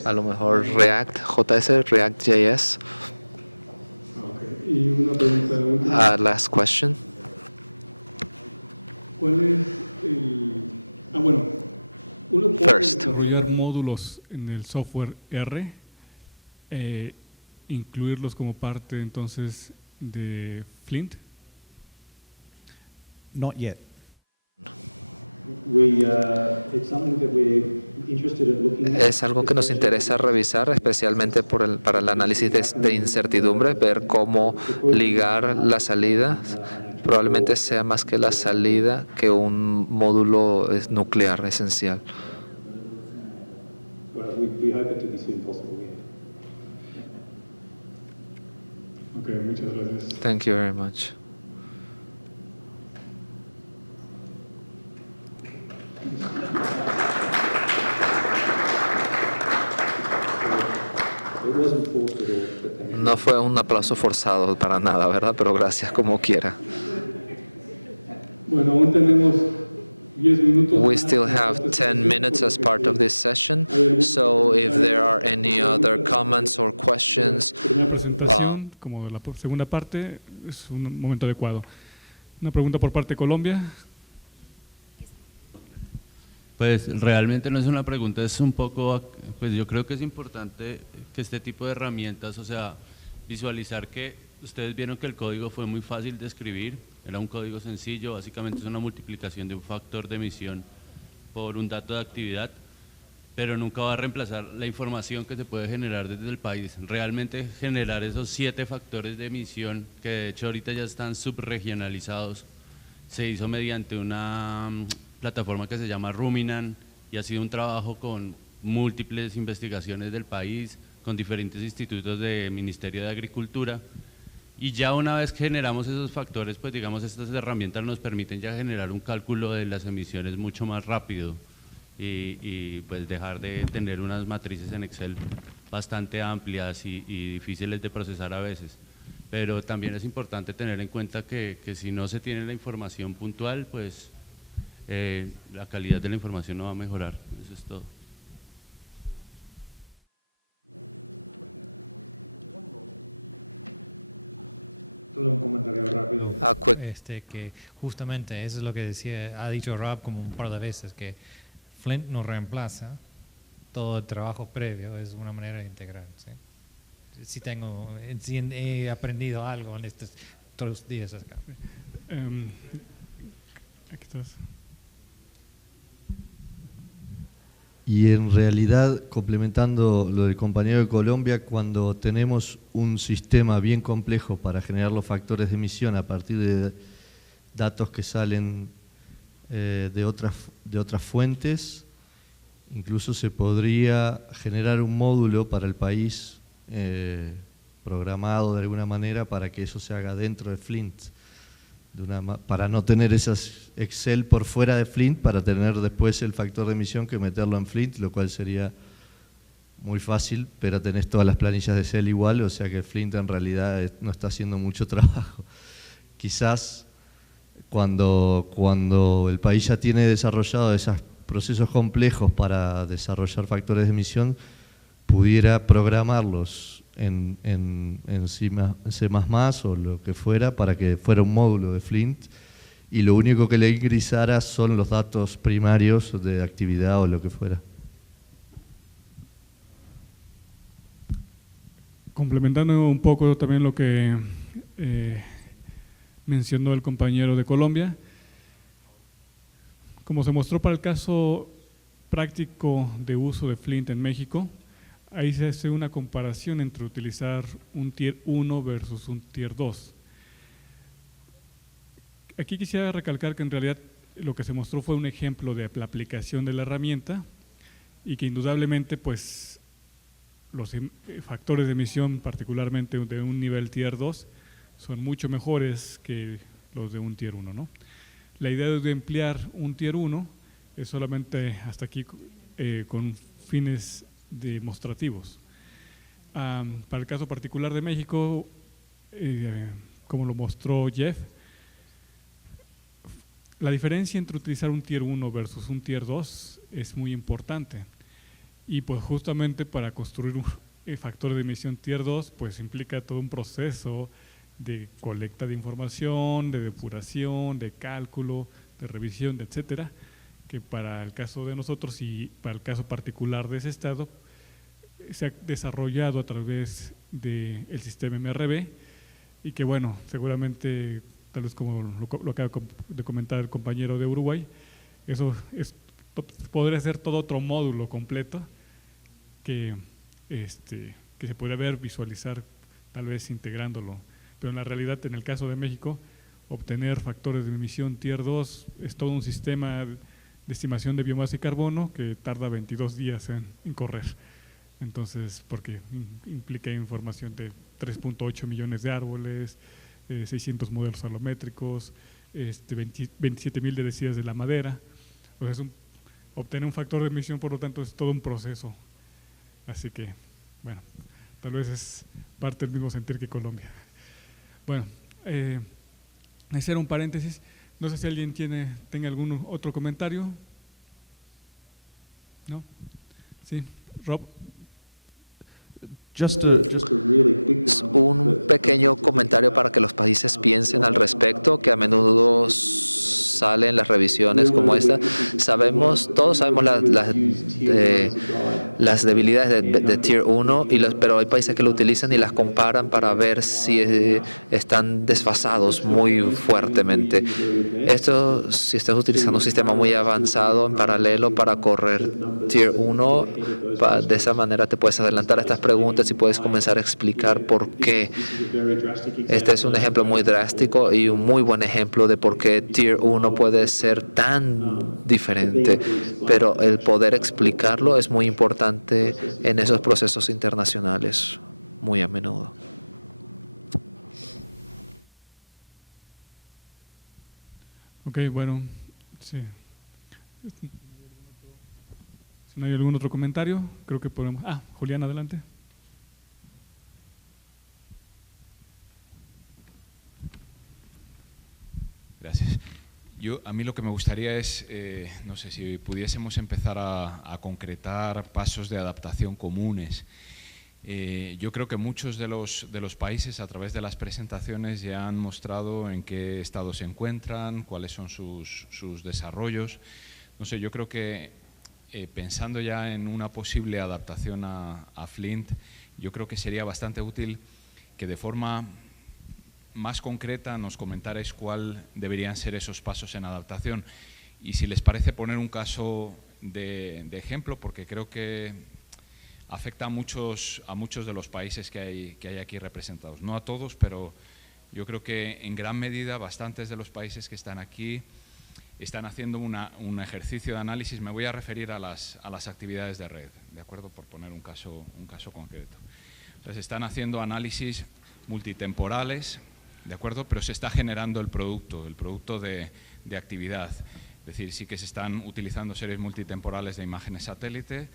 A lo mejor JS, React.js. Y una pregunta. Last question. ¿Cuál es el...? Bueno, uno puede desarrollar módulos en el software R, incluirlos como parte entonces de Flint. Not yet. Es algo que nos interesa revisar, especialmente para el análisis de incertidumbre, ver cómo ligar la salida. Probablemente sea más que la salida que un módulo nuclear esencial. Okay, muchas gracias. Thank you very much. No fue un aplauso forzado para nada, ¿verdad? Pero gracias como quiera. Bueno, aún tenemos 10 minutos. We still have 10 minutes as part of this session, so if there are any other comments or questions. Primera presentación, como la segunda parte, es un momento adecuado. Una pregunta por parte de Colombia. Pues realmente no es una pregunta, es un poco, pues yo creo que es importante que este tipo de herramientas, o sea, visualizar que ustedes vieron que el código fue muy fácil de escribir, era un código sencillo, básicamente es una multiplicación de un factor de emisión por un dato de actividad, pero nunca va a reemplazar la información que se puede generar desde el país. Realmente generar esos 7 factores de emisión, que de hecho ahorita ya están subregionalizados, se hizo mediante una plataforma que se llama Ruminan y ha sido un trabajo con múltiples investigaciones del país, con diferentes institutos del Ministerio de Agricultura, y ya una vez que generamos esos factores, pues digamos estas herramientas nos permiten ya generar un cálculo de las emisiones mucho más rápido y pues dejar de tener unas matrices en Excel bastante amplias y difíciles de procesar a veces. Pero también es importante tener en cuenta que si no se tiene la información puntual, pues la calidad de la información no va a mejorar. Eso es todo. Solo un comentario rápido. Que justamente eso es lo que ha dicho Rob como un par de veces, que Flint no reemplaza todo el trabajo previo, es una manera de integrar. Sí he aprendido algo en estos 3 días acá. Aquí estás. Y en realidad, complementando lo del compañero de Colombia, cuando tenemos un sistema bien complejo para generar los factores de emisión a partir de datos que salen de otras fuentes, incluso se podría generar un módulo para el país programado de alguna manera para que eso se haga dentro de Flint, para no tener esas Excel por fuera de Flint, para tener después el factor de emisión que meterlo en Flint, lo cual sería muy fácil, pero tenés todas las planillas de Excel igual, o sea que Flint en realidad no está haciendo mucho trabajo. Quizás cuando el país ya tiene desarrollado esos procesos complejos para desarrollar factores de emisión, pudiera programarlos en C++ o lo que fuera para que fuera un módulo de Flint y lo único que le ingresara son los datos primarios de actividad o lo que fuera. Complementando un poco también lo que mencionó el compañero de Colombia, como se mostró para el caso práctico de uso de Flint en México, ahí se hace una comparación entre utilizar un Tier 1 versus un Tier 2. Aquí quisiera recalcar que en realidad lo que se mostró fue un ejemplo de la aplicación de la herramienta y que indudablemente pues los factores de emisión, particularmente de un nivel Tier 2, son mucho mejores que los de un Tier 1, ¿no? La idea de emplear un Tier 1 es solamente hasta aquí con fines demostrativos. Para el caso particular de México, como lo mostró Jeff, la diferencia entre utilizar un Tier 1 versus un Tier 2 es muy importante. Y pues justamente para construir un factor de emisión Tier 2, pues implica todo un proceso de colecta de información, de depuración, de cálculo, de revisión, etcétera, que para el caso de nosotros y para el caso particular de ese estado se ha desarrollado a través del sistema MRB y que bueno, seguramente, tal vez como lo acaba de comentar el compañero de Uruguay, eso podría ser todo otro módulo completo que se podría visualizar tal vez integrándolo, pero en la realidad en el caso de México obtener factores de emisión Tier 2 es todo un sistema de estimación de biomasa y carbono que tarda 22 días en correr. Entonces, porque implica información de 3.8 millones de árboles, 600 modelos salométricos, 27.000 de decidas de la madera. O sea, obtener un factor de emisión, por lo tanto, es todo un proceso. Así que, bueno, tal vez es parte del mismo sentir que Colombia. Bueno, ese era un paréntesis. No sé si alguien tenga algún otro comentario. ¿No? Sí, Rob. Un pequeño comentario para que los países piensen al respecto, que a menudo salen las revisiones como esta, todos sabemos las debilidades de Tier 1, pero hay países que lo utilizan y las comparan para ver si están desfasados muy fuertemente. Esto, si estás utilizando un sistema muy avanzado en paralelo para correr Tier 1, de esa manera te puedes adelantar a estas preguntas y puedes comenzar a explicar por qué. Este es un ejemplo muy drástico y un muy buen ejemplo de por qué Tier 1 puede ser tan diferente, pero el poder explicarlo es muy importante en esos procesos internacionales, muy a menudo. Ok, bueno, sí. Si no hay algún otro comentario, creo que podemos... Julián, adelante. Gracias. A mí lo que me gustaría es, no sé, si pudiésemos empezar a concretar pasos de adaptación comunes. Yo creo que muchos de los países a través de las presentaciones ya han mostrado en qué estado se encuentran, cuáles son sus desarrollos. No sé, yo creo que pensando ya en una posible adaptación a Flint, yo creo que sería bastante útil que de forma más concreta nos comentarais cuál deberían ser esos pasos en adaptación y si les parece poner un caso de ejemplo, porque creo que afecta a muchos de los países que hay aquí representados. No a todos, pero yo creo que en gran medida bastantes de los países que están aquí están haciendo un ejercicio de análisis. Me voy a referir a las actividades de red, ¿de acuerdo? Por poner un caso concreto. Entonces, están haciendo análisis multitemporales, ¿de acuerdo? Pero se está generando el producto de actividad. Es decir, sí que se están utilizando series multitemporales de imágenes satélite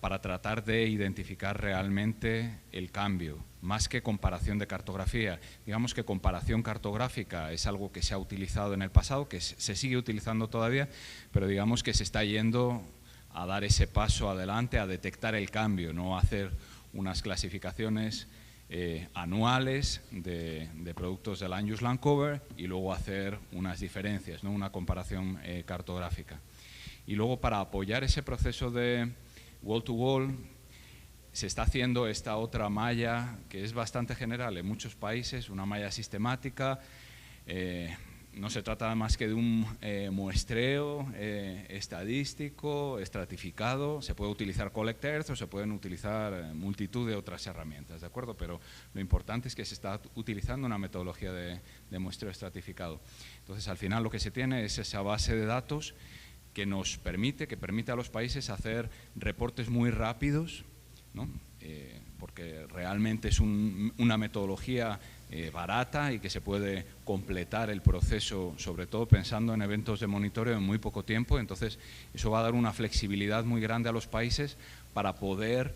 para tratar de identificar realmente el cambio, más que comparación de cartografía. Digamos que comparación cartográfica es algo que se ha utilizado en el pasado, que se sigue utilizando todavía, pero digamos que se está yendo a dar ese paso adelante, a detectar el cambio, no a hacer unas clasificaciones anuales de productos del Land Use Land Cover y luego hacer unas diferencias, ¿no? Una comparación cartográfica. Y luego, para apoyar ese proceso de wall to wall, se está haciendo esta otra malla que es bastante general en muchos países, una malla sistemática. No se trata más que de un muestreo estadístico, estratificado. Se puede utilizar Collect Earth o se pueden utilizar multitud de otras herramientas, ¿de acuerdo? Pero lo importante es que se está utilizando una metodología de muestreo estratificado. Entonces, al final lo que se tiene es esa base de datos que permite a los países hacer reportes muy rápidos, ¿no? Porque realmente es una metodología barata y que se puede completar el proceso, sobre todo pensando en eventos de monitoreo en muy poco tiempo. Entonces, eso va a dar una flexibilidad muy grande a los países para poder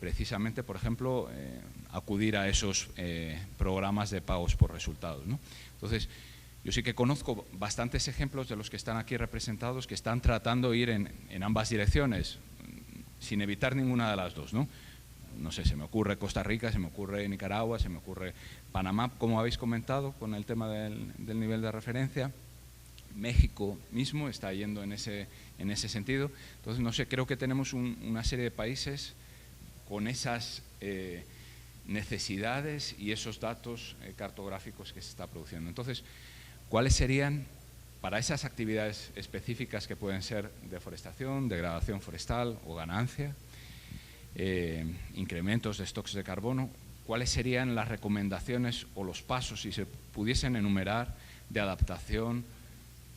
precisamente, por ejemplo, acudir a esos programas de pagos por resultados, ¿no? Entonces, yo sí que conozco bastantes ejemplos de los que están aquí representados que están tratando de ir en ambas direcciones, sin evitar ninguna de las dos, ¿no? No sé, se me ocurre Costa Rica, se me ocurre Nicaragua, se me ocurre Panamá, como habéis comentado, con el tema del nivel de referencia. México mismo está yendo en ese sentido. Entonces, no sé, creo que tenemos una serie de países con esas necesidades y esos datos cartográficos que se está produciendo. Entonces, ¿cuáles serían, para esas actividades específicas que pueden ser deforestación, degradación forestal o ganancia, incrementos de stocks de carbono, cuáles serían las recomendaciones o los pasos, si se pudiesen enumerar, de adaptación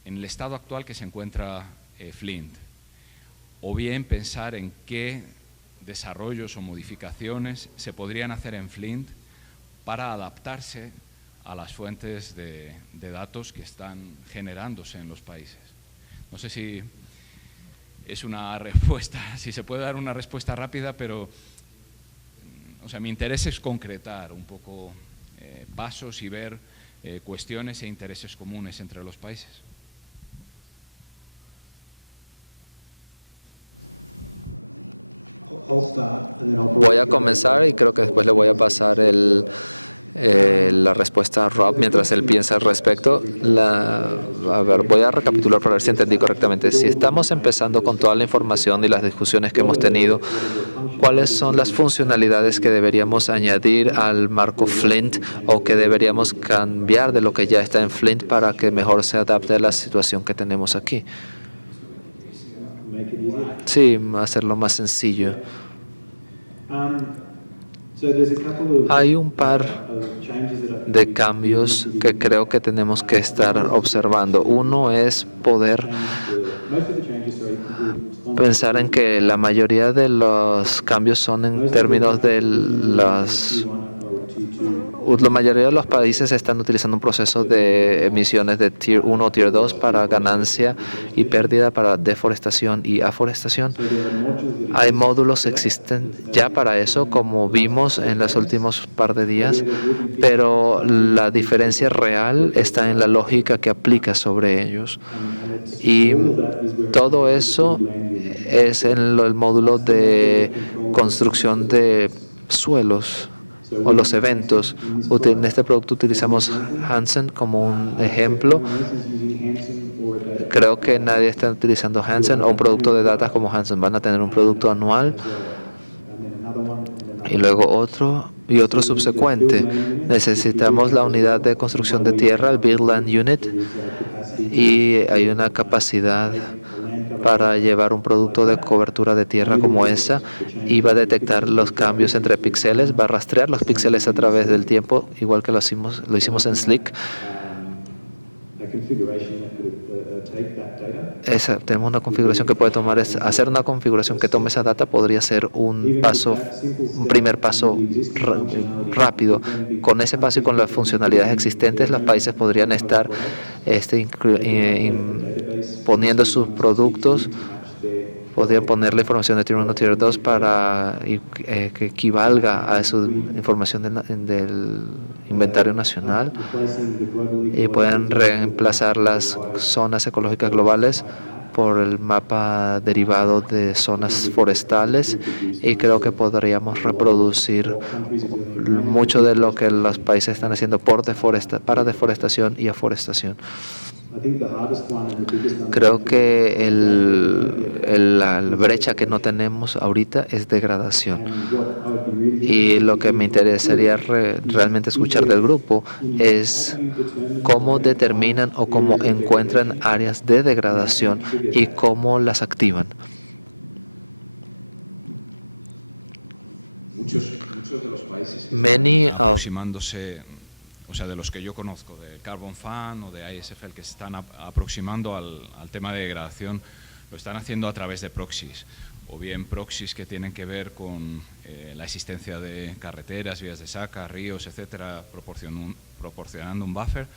en el estado actual que se encuentra Flint? O bien pensar en qué desarrollos o modificaciones se podrían hacer en Flint para adaptarse a las fuentes de datos que están generándose en los países. No sé si es una respuesta, si se puede dar una respuesta rápida, pero o sea, mi interés es concretar un poco pasos y ver cuestiones e intereses comunes entre los países. Voy a comenzar y creo que después le voy a pasar la respuesta a Rob mientras él piensa al respecto. A ver, voy a recapitular para ver si entendí correctamente. Si estamos empezando con toda la información y las discusiones que hemos tenido, ¿cuáles son las funcionalidades que deberíamos añadir al marco Flint o que deberíamos cambiar de lo que ya está en Flint para que mejor se adapte a la situación que tenemos aquí? Sí, hacerlo más sencillo. Hay un par de cambios que creo que tenemos que estar observando. Uno es poder pensar en que la mayoría de los cambios son en términos de la mayoría de los países están utilizando un proceso de emisiones de Tier 1 o Tier 2 para ganancia y pérdida, para deforestación y aforestación. Hay módulos que existen ya para eso, como vimos en los últimos par de días, pero la diferencia real está en la lógica que aplica sobre ellos. Y todo eso es en el módulo de construcción de suelos o los eventos. En este producto utilizamos Hansen como un ejemplo. Creo que nadie está utilizando Hansen o un producto de datos como Hansen. Van a tener un producto anual y luego otro y otro subsecuente. Necesitamos la unidad de construcción de tierra, el Build Land Unit, y hay una capacidad para llevar un producto de cobertura de tierra como esa y va a detectar los cambios entre píxeles, va a rastrear los píxeles a través del tiempo, igual que lo hicimos en Slick. Tenemos una configuración que puede tomar, hacer una configuración que tome esa data podría ser un primer paso rápido. Con ese paso y con las funcionalidades existentes, los países podrían estar poniendo sus productos, podrían poner la información de Tier 1 o Tier 2 para que equivalga a su información del inventario nacional, y pueden reemplazar las zonas ecológicas globales por el mapa derivado de zonas forestales, y creo que podríamos reproducir mucho de lo que los países están haciendo para deforestación y aforestación. Creo que la brecha que no tenemos ahorita es degradación. Y lo que me interesaría realmente escuchar del grupo es cómo determinan o cómo encuentran áreas de degradación y cómo las activan. Muchos de los países aproximándose, o sea, de los que yo conozco, de Carbon Fund o de ISFL, que se están aproximando al tema de degradación, lo están haciendo a través de proxies, o bien proxies que tienen que ver con la existencia de carreteras, vías de saca, ríos, etcétera, proporcionando un buffer,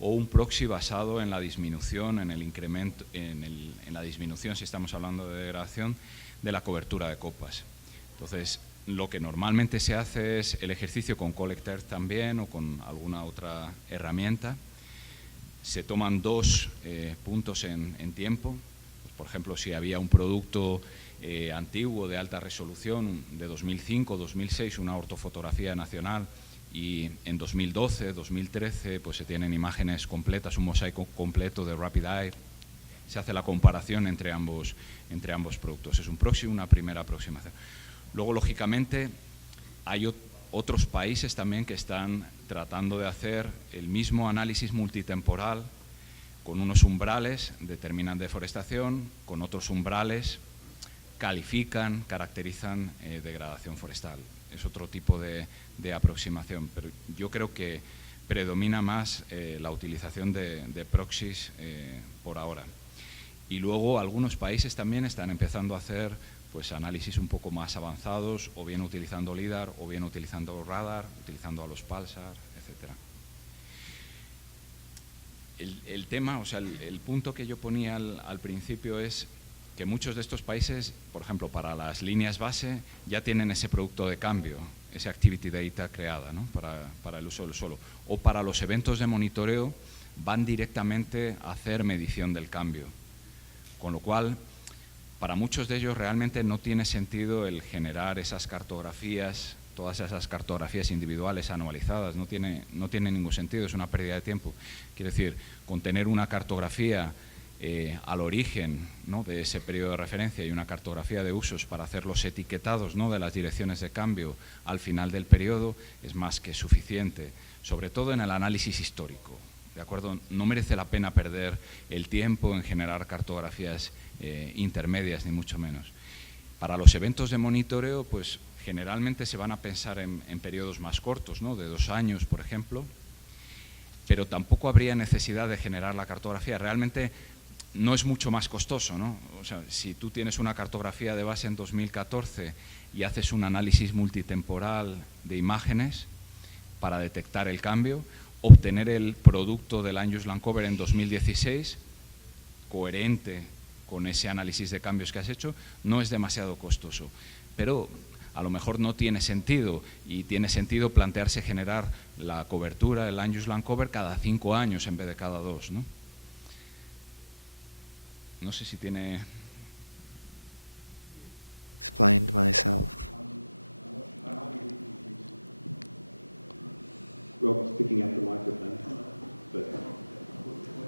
o un proxy basado en la disminución, en el incremento, en la disminución, si estamos hablando de degradación, de la cobertura de copas. Entonces, lo que normalmente se hace es el ejercicio con Collector también o con alguna otra herramienta. Se toman dos puntos en tiempo. Pues, por ejemplo, si había un producto antiguo de alta resolución de 2005, 2006, una ortofotografía nacional, y en 2012, 2013, pues se tienen imágenes completas, un mosaico completo de Rapid Eye. Se hace la comparación entre ambos productos. Es un proxy, una primera aproximación. Luego, lógicamente, hay otros países también que están tratando de hacer el mismo análisis multitemporal con unos umbrales, determinan deforestación, con otros umbrales califican, caracterizan degradación forestal. Es otro tipo de aproximación, pero yo creo que predomina más la utilización de proxies por ahora. Y luego algunos países también están empezando a hacer pues análisis un poco más avanzados, o bien utilizando LIDAR, o bien utilizando radar, utilizando a los pulsar, etcétera. El tema, o sea, el punto que yo ponía al principio es que muchos de estos países, por ejemplo, para las líneas base, ya tienen ese producto de cambio, ese activity data creada, ¿no? para el uso del suelo. O para los eventos de monitoreo van directamente a hacer medición del cambio. Con lo cual, para muchos de ellos realmente no tiene sentido el generar esas cartografías todas esas cartografías individuales anualizadas. No tiene ningún sentido, es una pérdida de tiempo. Quiere decir, con tener una cartografía al origen, ¿no?, de ese periodo de referencia y una cartografía de usos para hacer los etiquetados, ¿no?, de las direcciones de cambio al final del periodo es más que suficiente, sobre todo en el análisis histórico. ¿De acuerdo? No merece la pena perder el tiempo en generar cartografías intermedias, ni mucho menos. Para los eventos de monitoreo, pues generalmente se van a pensar en periodos más cortos, ¿no?, de 2 años, por ejemplo, pero tampoco habría necesidad de generar la cartografía. Realmente no es mucho más costoso, ¿no? O sea, si tú tienes una cartografía de base en 2014 y haces un análisis multitemporal de imágenes para detectar el cambio, obtener el producto del land use land cover en 2016, coherente con ese análisis de cambios que has hecho, no es demasiado costoso. Pero a lo mejor no tiene sentido, y tiene sentido plantearse generar la cobertura del land use land cover cada 5 años en vez de cada 2, ¿no? No sé si tiene... Explained myself. Rob's picking up the microphone, but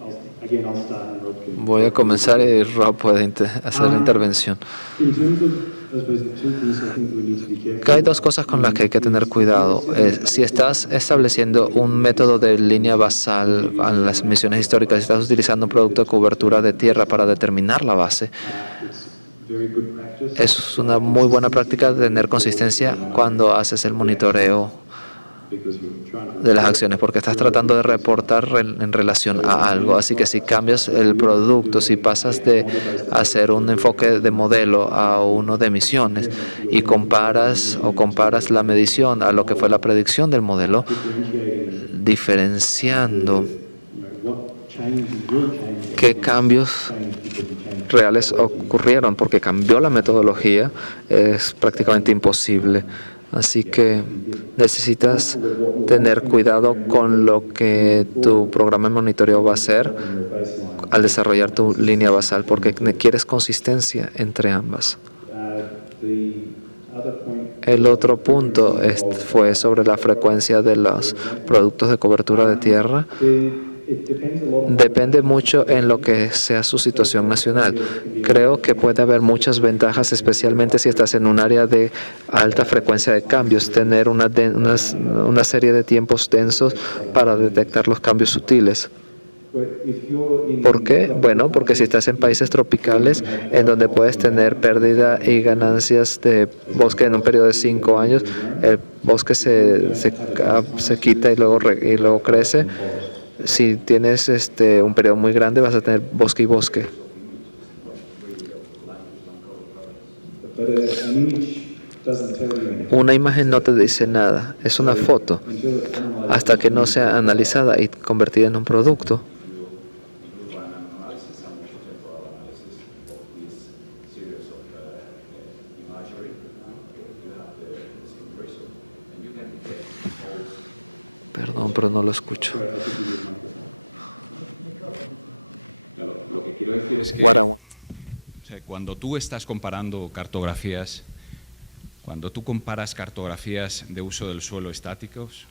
I'll start and Rob can... Voy a comenzar y Rob puede hacer la intervención. In terms of, I suppose, the two things I think we need to be careful. Que hay 2 cosas con las que hay que tener cuidado. Si estás estableciendo un método de línea basal en las misiones históricas, si estás utilizando un producto de cobertura de tierra para determinar la base, It's very good practice. es una muy buena práctica tener consistencia cuando haces el monitoreo Because you're trying to... de las acciones, porque estás tratando de reportar en relación a algo. Así que si cambias el producto, si pasas de hacer un enfoque de modelo a uno de emisiones y comparas la medición a lo que fue la predicción del modelo, diferenciando qué cambios reales ocurrieron porque cambió la metodología, es prácticamente imposible. Así que necesitas tener cuidado con lo que tu programa de monitoreo va a hacer al desarrollar tu línea basal, porque quieres consistencia entre ambas. El otro punto fue sobre la frecuencia de los productos de cobertura de tierra. Depende mucho en lo que sea su situación nacional. Creo que puede haber muchas ventajas, especialmente si estás en un área de alta frecuencia de cambios, tener una serie de tiempos densos para detectar los cambios sutiles. ¿Por qué? Bueno, porque si estás en países tropicales en donde puedes tener pérdida y ganancias de bosque en un periodo de 5 años, el bosque se quita y luego crece. Si tienes un periodo muy grande, vas a tener bosque y bosque. Una imagen no te dice nada, es una foto. Hasta que no sea analizada y convertida en un producto. Perdón, pero no lo escucho. Lo que quiero decir es que cuando tú estás comparando cartografías, cuando tú comparas cartografías de uso del suelo estáticos,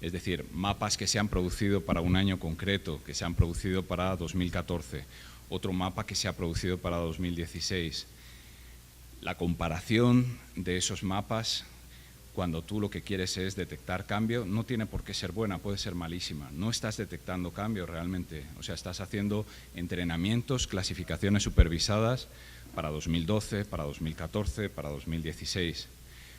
es decir, mapas que se han producido para un año concreto, que se han producido para 2014, otro mapa que se ha producido para 2016, la comparación de esos mapas, cuando tú lo que quieres es detectar cambio, no tiene por qué ser buena, puede ser malísima. No estás detectando cambio realmente. O sea, estás haciendo entrenamientos, clasificaciones supervisadas para 2012, para 2014, para 2016.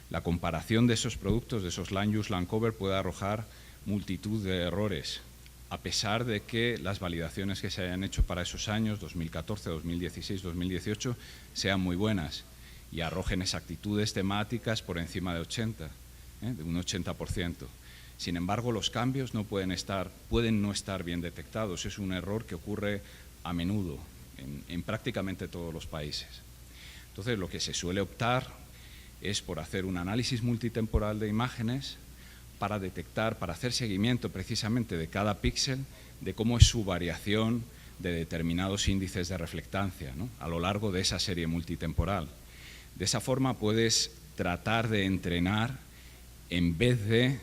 La comparación de esos productos, de esos land use, land cover, puede arrojar multitud de errores, a pesar de que las validaciones que se hayan hecho para esos años, 2014, 2016, 2018, sean muy buenas y arrojen exactitudes temáticas por encima de 80, de un 80%. Sin embargo, los cambios pueden no estar bien detectados. Es un error que ocurre a menudo en prácticamente todos los países. Entonces, lo que se suele optar es por hacer un análisis multitemporal de imágenes para detectar, para hacer seguimiento precisamente de cada píxel, de cómo es su variación de determinados índices de reflectancia, ¿no?, a lo largo de esa serie multitemporal. De esa forma puedes tratar de entrenar en vez de,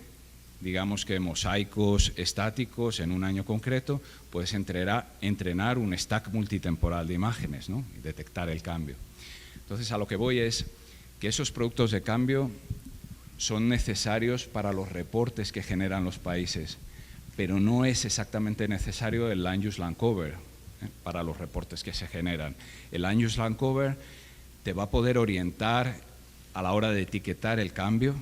digamos que mosaicos estáticos en un año concreto, puedes entrenar un stack multitemporal de imágenes, ¿no? Y detectar el cambio. Entonces, a lo que voy es que esos productos de cambio son necesarios para los reportes que generan los países, pero no es exactamente necesario el Land Use Land Cover para los reportes que se generan. El Land Use Land Cover te va a poder orientar a la hora de etiquetar el cambio,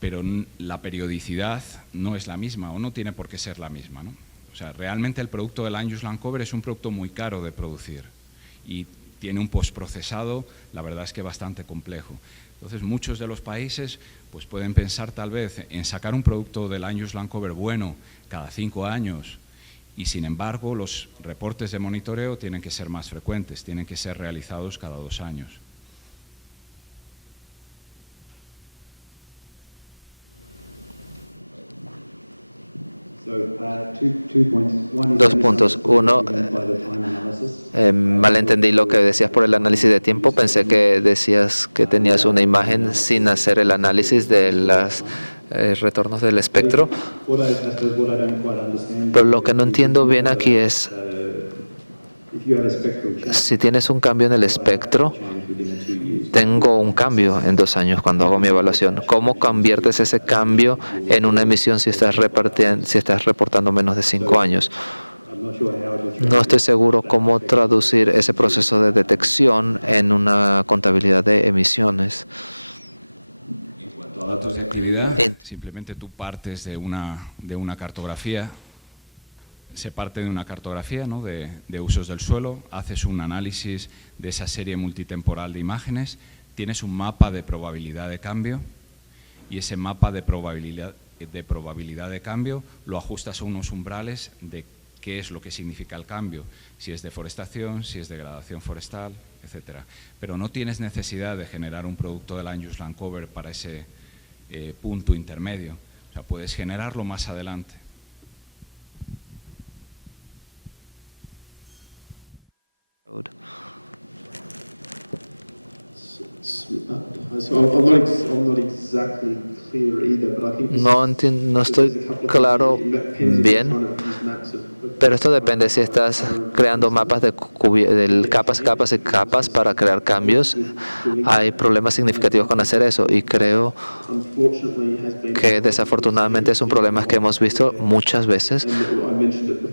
pero la periodicidad no es la misma o no tiene por qué ser la misma, ¿no? O sea, realmente el producto del Land Use Land Cover es un producto muy caro de producir y tiene un postprocesado, la verdad es que bastante complejo. Entonces, muchos de los países pues, pueden pensar tal vez en sacar un producto del Land Use Land Cover bueno cada 5 años y, sin embargo, los reportes de monitoreo tienen que ser más frecuentes, tienen que ser realizados cada 2 años. Dos puntos. Uno, malentendí lo que decías por el análisis de tiempo. Pensé que decías que tenías una imagen sin hacer el análisis de los retornos del espectro. Pero lo que no entiendo bien aquí es, si tienes un cambio en el espectro, tengo un cambio en 2 años cuando hago mi evaluación. ¿Cómo conviertes ese cambio en una emisión si estás reportando menos de 5 años? No estoy seguro cómo traducir ese proceso de detección en una contabilidad de emisiones. En cuanto a datos de actividad, simplemente tú partes de una cartografía. Se parte de una cartografía, ¿no? de usos del suelo, haces un análisis de esa serie multitemporal de imágenes, tienes un mapa de probabilidad de cambio y ese mapa de probabilidad de cambio lo ajustas a unos umbrales de qué es lo que significa el cambio, si es deforestación, si es degradación forestal, etcétera. Pero no tienes necesidad de generar un producto del Land Use Land Cover para ese punto intermedio, o sea, puedes generarlo más adelante. No estoy claro bien, pero esto depende si estás creando mapas de capas, capas y capas para crear cambios. Hay problemas significativos con hacer eso y creo que desafortunadamente es un problema que hemos visto muchas veces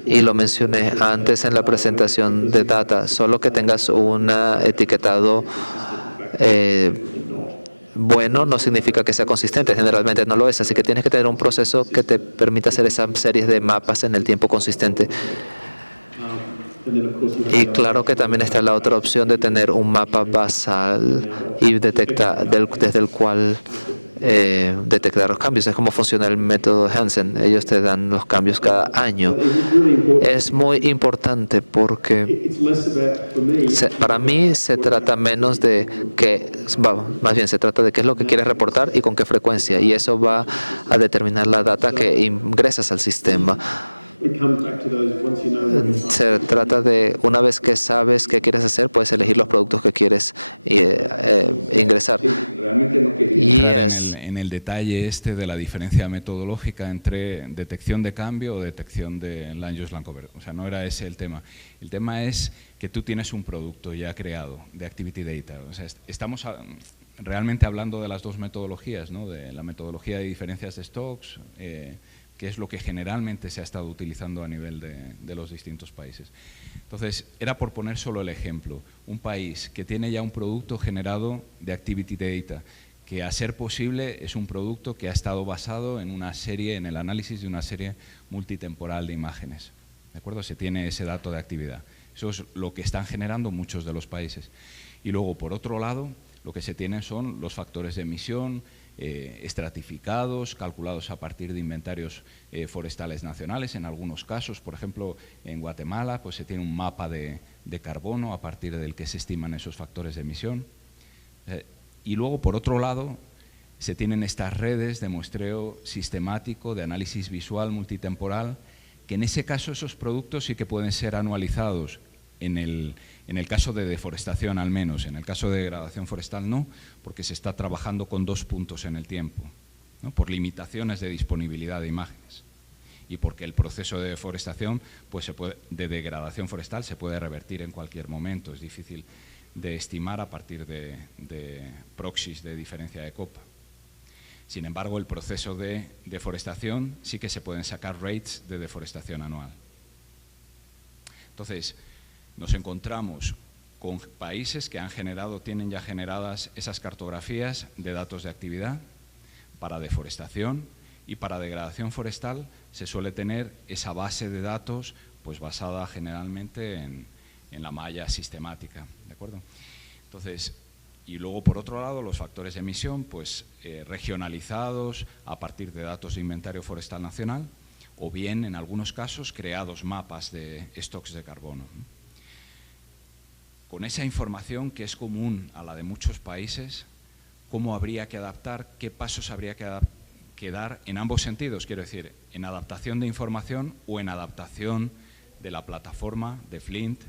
y lo mencioné antes en la presentación de data. Solo que tengas un etiquetado bueno no significa que sea consistente, generalmente no lo es, así que tienes que tener un proceso que te permita hacer esas series de mapas en el tiempo consistente. Y claro que también está la otra opción de tener un mapa basal y desde el cual detectar los cambios. Es como funciona el método Hansen. Ellos te dan los cambios cada año. Es muy importante porque para mí se trata menos de más bien se trata de qué es lo que quieres reportar y con qué frecuencia. Y eso va a determinar la data que ingresas al sistema. Se trata de, una vez que sabes qué quieres hacer, puedes elegir los productos que quieres ingresar. Realmente no quería entrar en el detalle de la diferencia metodológica entre detección de cambio o detección de Land Use Land Cover. O sea, no era ese el tema. El tema es que tú tienes un producto ya creado de Activity Data. O sea, estamos realmente hablando de las dos metodologías, ¿no? De la metodología de diferencias de stocks, que es lo que generalmente se ha estado utilizando a nivel de los distintos países. Entonces, era por poner solo el ejemplo, un país que tiene ya un producto generado de Activity Data, que a ser posible es un producto que ha estado basado en en el análisis de una serie multitemporal de imágenes. ¿De acuerdo? Se tiene ese dato de actividad. Eso es lo que están generando muchos de los países. Y luego, por otro lado, lo que se tienen son los factores de emisión, estratificados, calculados a partir de inventarios forestales nacionales. En algunos casos, por ejemplo, en Guatemala, pues se tiene un mapa de carbono a partir del que se estiman esos factores de emisión. Y luego, por otro lado, se tienen estas redes de muestreo sistemático, de análisis visual multitemporal, que en ese caso esos productos sí que pueden ser anualizados. En el caso de deforestación al menos, en el caso de degradación forestal no, porque se está trabajando con 2 puntos en el tiempo. ¿no? Por limitaciones de disponibilidad de imágenes y porque el proceso de deforestación, pues de degradación forestal se puede revertir en cualquier momento. Es difícil de estimar a partir de proxies de diferencia de copa. Sin embargo, el proceso de deforestación sí que se pueden sacar rates de deforestación anual. Entonces, nos encontramos con países que tienen ya generadas esas cartografías de datos de actividad para deforestación, y para degradación forestal se suele tener esa base de datos pues basada generalmente en la malla sistemática, ¿de acuerdo? Entonces, y luego por otro lado los factores de emisión pues regionalizados a partir de datos de inventario forestal nacional o bien en algunos casos creados mapas de stocks de carbono. Con esa información que es común a la de muchos países, ¿cómo habría que adaptar? ¿Qué pasos habría que dar en ambos sentidos? Quiero decir, en adaptación de información o en adaptación de la plataforma de Flint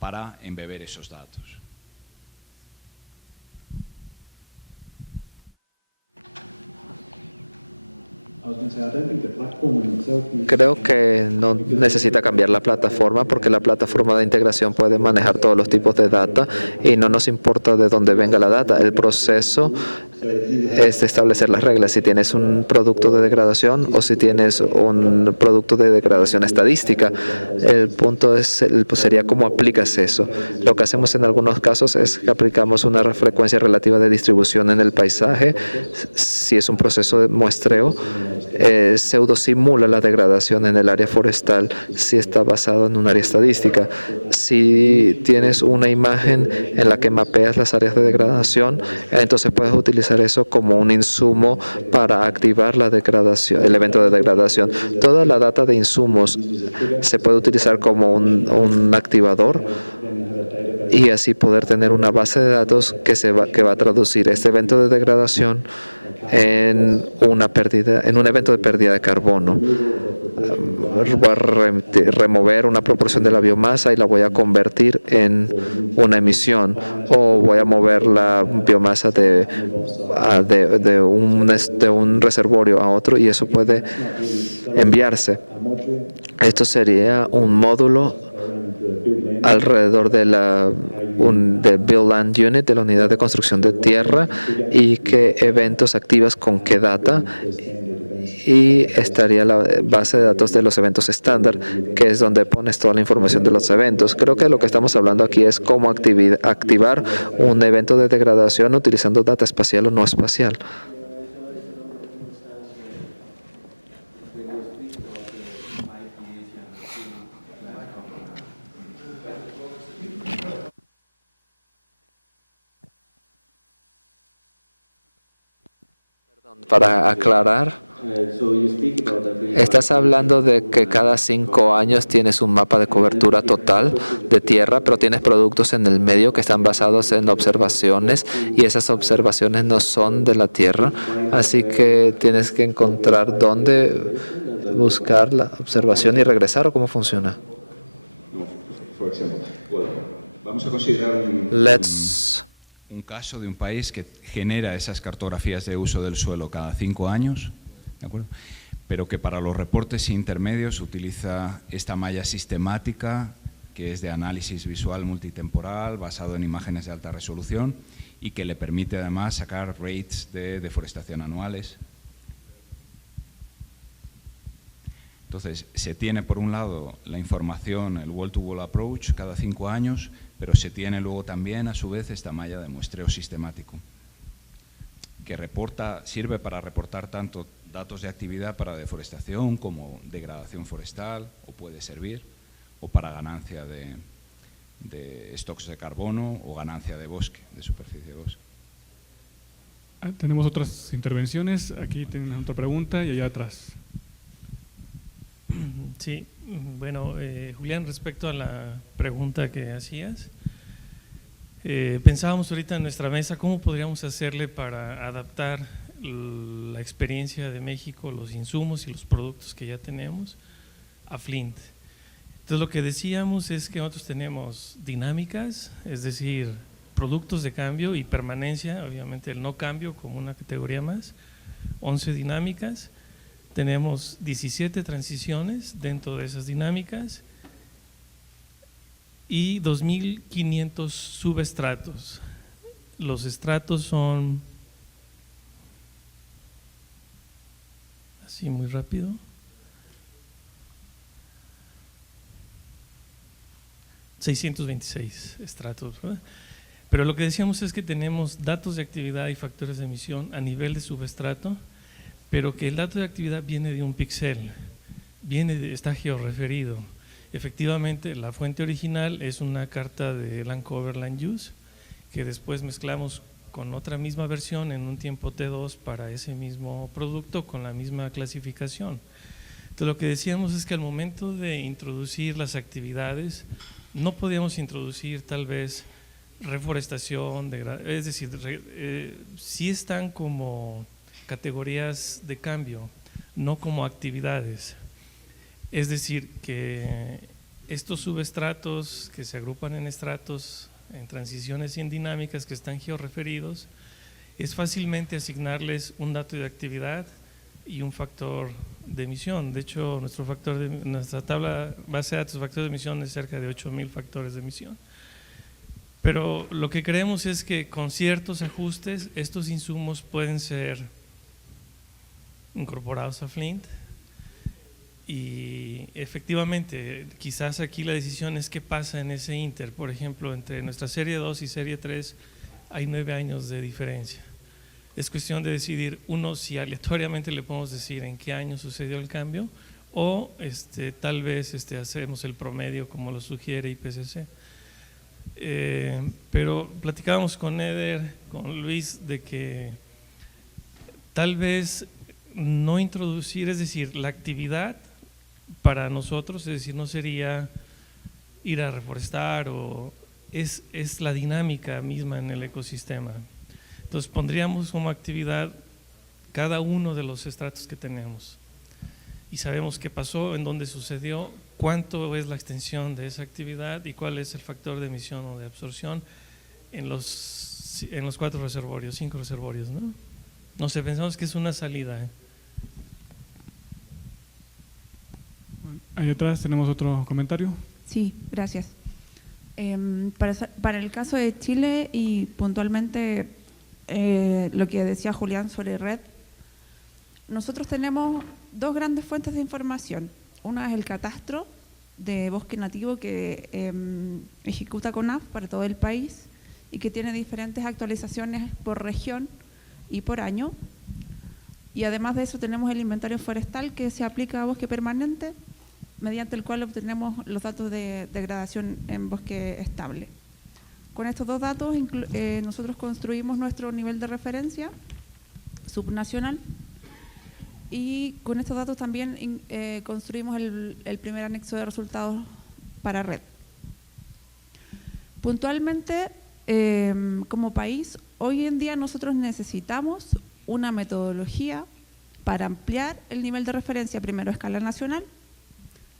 para embeber esos datos. Creo que no necesita cambiar la plataforma porque la plataforma de integración puede manejar todos los tipos de data y no nos importa de dónde venga la data. El proceso es establecer las reglas, si tienes un producto de degradación o si tienes un producto de degradación estadística. El punto sería cómo aplicas eso. Lo que hacemos en algunos casos es que aplicamos una frecuencia relativa de distribución en el paisaje. Si es un proceso de muestreo, pseudosimula la degradación en el área forestal si está basado en un área estadística. Si tienes una imagen en la que mapeas las áreas de degradación, entonces puedes utilizar eso como un insumo para activar la degradación, el evento de degradación. Toda la data de insumos se puede utilizar como un activador y así poder tener una base de datos que va a traducir este evento de degradación en un evento de pérdida de carbono. Voy a remover una proporción de la biomasa y la voy a convertir en una emisión, o voy a mover la biomasa de un reservorio a otro y eso puede enviarse. Esto sería un módulo alrededor de Build Land Unit, de la unidad de construcción de tierra, y qué eventos activas con qué data, y estaría la base de datos de los eventos estándar, que es donde pones toda la información de los eventos. Creo que lo que estamos hablando aquí es cómo activar un evento de degradación utilizando data espacial o no espacial. Para aclarar, estás hablando de que cada 5 años tienes un mapa de cobertura total de tierra, pero tienes productos en el medio que están basados en observaciones y esas observaciones no son de la tierra, así que tienes que encontrar dónde buscar la observación y regresar, ¿o cómo funciona? Vamos a considerar un caso de un país que genera esas cartografías de uso del suelo cada 5 años, ¿de acuerdo? Pero que para los reportes intermedios utiliza esta malla sistemática que es de análisis visual multitemporal basado en imágenes de alta resolución y que le permite además sacar rates de deforestación anuales. Entonces, se tiene por un lado la información, el wall-to-wall approach cada 5 años, pero se tiene luego también a su vez esta malla de muestreo sistemático que sirve para reportar tanto datos de actividad para deforestación como degradación forestal, o puede servir, o para ganancia de stocks de carbono o ganancia de bosque, de superficie de bosque. Tenemos otras intervenciones. Aquí tienen otra pregunta y allá atrás. Sí, bueno, Julián, respecto a la pregunta que hacías, pensábamos ahorita en nuestra mesa cómo podríamos hacerle para adaptar la experiencia de México, los insumos y los productos que ya tenemos a Flint. Entonces lo que decíamos es que nosotros tenemos dinámicas, es decir, productos de cambio y permanencia, obviamente el no cambio como una categoría más, 11 dinámicas, tenemos 17 transiciones dentro de esas dinámicas y 2.500 subestratos. Los estratos son, así muy rápido, ...626 estratos, ¿verdad? Pero lo que decíamos es que tenemos datos de actividad y factores de emisión a nivel de subestrato, pero que el dato de actividad viene de un píxel, está georreferido. Efectivamente, la fuente original es una carta de Land Cover Land Use, que después mezclamos con otra misma versión en un tiempo T2 para ese mismo producto con la misma clasificación. Entonces, lo que decíamos es que al momento de introducir las actividades, no podíamos introducir tal vez reforestación, es decir, sí están como categorías de cambio, no como actividades. Es decir, que estos subestratos que se agrupan en estratos, en transiciones y en dinámicas que están georreferidos, es fácilmente asignarles un dato de actividad y un factor de emisión. De hecho, nuestra tabla base de datos de factores de emisión es cerca de 8.000 factores de emisión. Pero lo que creemos es que con ciertos ajustes estos insumos pueden ser incorporados a Flint y efectivamente quizás aquí la decisión es qué pasa en ese inter. Por ejemplo, entre nuestra serie 2 y serie 3 hay 9 años de diferencia. Es cuestión de decidir, uno, si aleatoriamente le podemos decir en qué año sucedió el cambio o tal vez hacemos el promedio como lo sugiere IPCC. Pero platicábamos con Eder, con Luis, de que tal vez no introducir, es decir, la actividad para nosotros, es decir, no sería ir a reforestar o es la dinámica misma en el ecosistema. Entonces pondríamos como actividad cada uno de los estratos que tenemos y sabemos qué pasó, en dónde sucedió, cuánto es la extensión de esa actividad y cuál es el factor de emisión o de absorción en los 4 reservorios, 5 reservorios, ¿no? No sé, pensamos que es una salida. Ahí atrás tenemos otro comentario. Sí, gracias. Para el caso de Chile y puntualmente lo que decía Julián sobre red, nosotros tenemos 2 grandes fuentes de información. Una es el catastro de bosque nativo que ejecuta CONAF para todo el país y que tiene diferentes actualizaciones por región y por año. Y además de eso tenemos el inventario forestal que se aplica a bosque permanente, mediante el cual obtenemos los datos de degradación en bosque estable. Con estos 2 datos nosotros construimos nuestro nivel de referencia subnacional y con estos datos también construimos el primer anexo de resultados para red. Puntualmente, como país, hoy en día nosotros necesitamos una metodología para ampliar el nivel de referencia, primero a escala nacional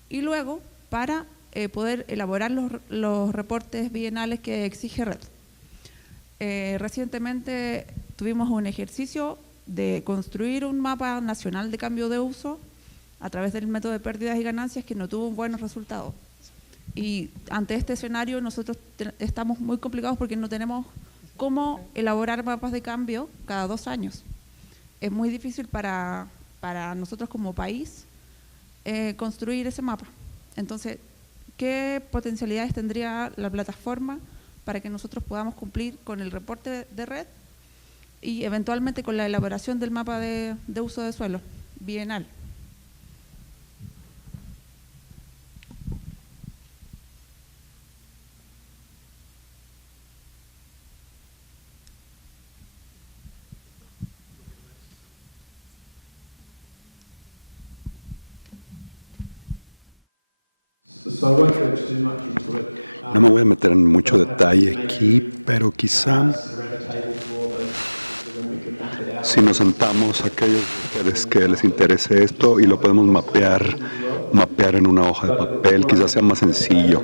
y luego para poder elaborar los reportes bienales que exige red. Recientemente tuvimos un ejercicio de construir un mapa nacional de cambio de uso a través del método de pérdidas y ganancias que no tuvo buenos resultados. Y ante este escenario nosotros estamos muy complicados porque no tenemos cómo elaborar mapas de cambio cada 2 años. Es muy difícil para nosotros como país construir ese mapa. Entonces, ¿qué potencialidades tendría la plataforma para que nosotros podamos cumplir con el reporte de red y eventualmente con la elaboración del mapa de uso de suelo bienal? No me voy a meter en mucho detalle aquí, pero quizá si nos sentamos a aquellos de ustedes que les interese esto y lo podemos mapear en una hoja de papel, quizás sea más sencillo.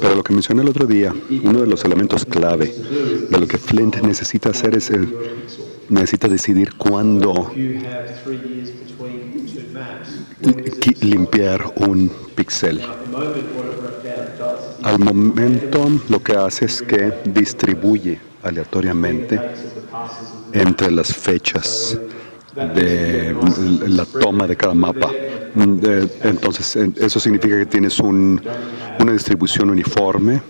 Pero lo que mencioné el otro día, uno de los elementos clave de lo que Flint necesita hacer es necesita decidir cuándo limpiar un píxel. Al momento lo que hace es que distribuye aleatoriamente entre las fechas de la toma de cada mapa. Entonces, eso significa que tienes una distribución uniforme,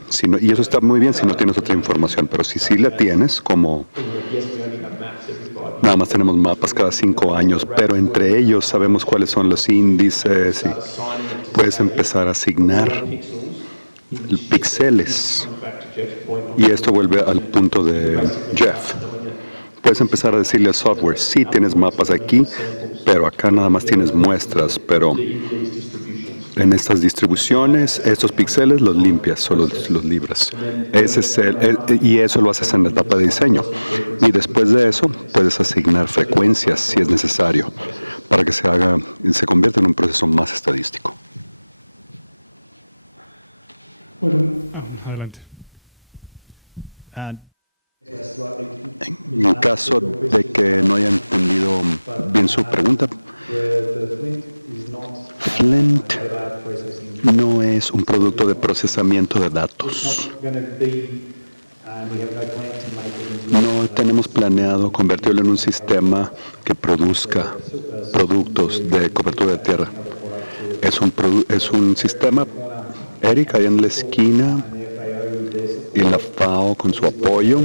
y eso está muy bien si no tienes otra información, pero si sí la tienes, como nada más tenemos mapas cada 5 años, pero entre ellos sabemos cuáles son los índices y puedes empezar a asignar píxeles. Y esto vuelve al punto de Jeff. Puedes empezar a decirle al software, sí tienes mapas aquí, pero acá nada más tienes muestras, pero en estas distribuciones, estos píxeles los limpias o los libras. Y eso lo haces en la etapa de diseño. Y después de eso, puedes asignar frecuencias si es necesario, para que se convierta en un proceso más estadístico. Bueno, adelante. En caso de que no haya entendido bien su pregunta, Flint no es un producto de procesamiento de datos. No tenemos planeado convertirlo en un sistema que produzca productos de cobertura de tierra. Es un sistema, Eric, ahí en la esquina, y la FAO con su apoyo.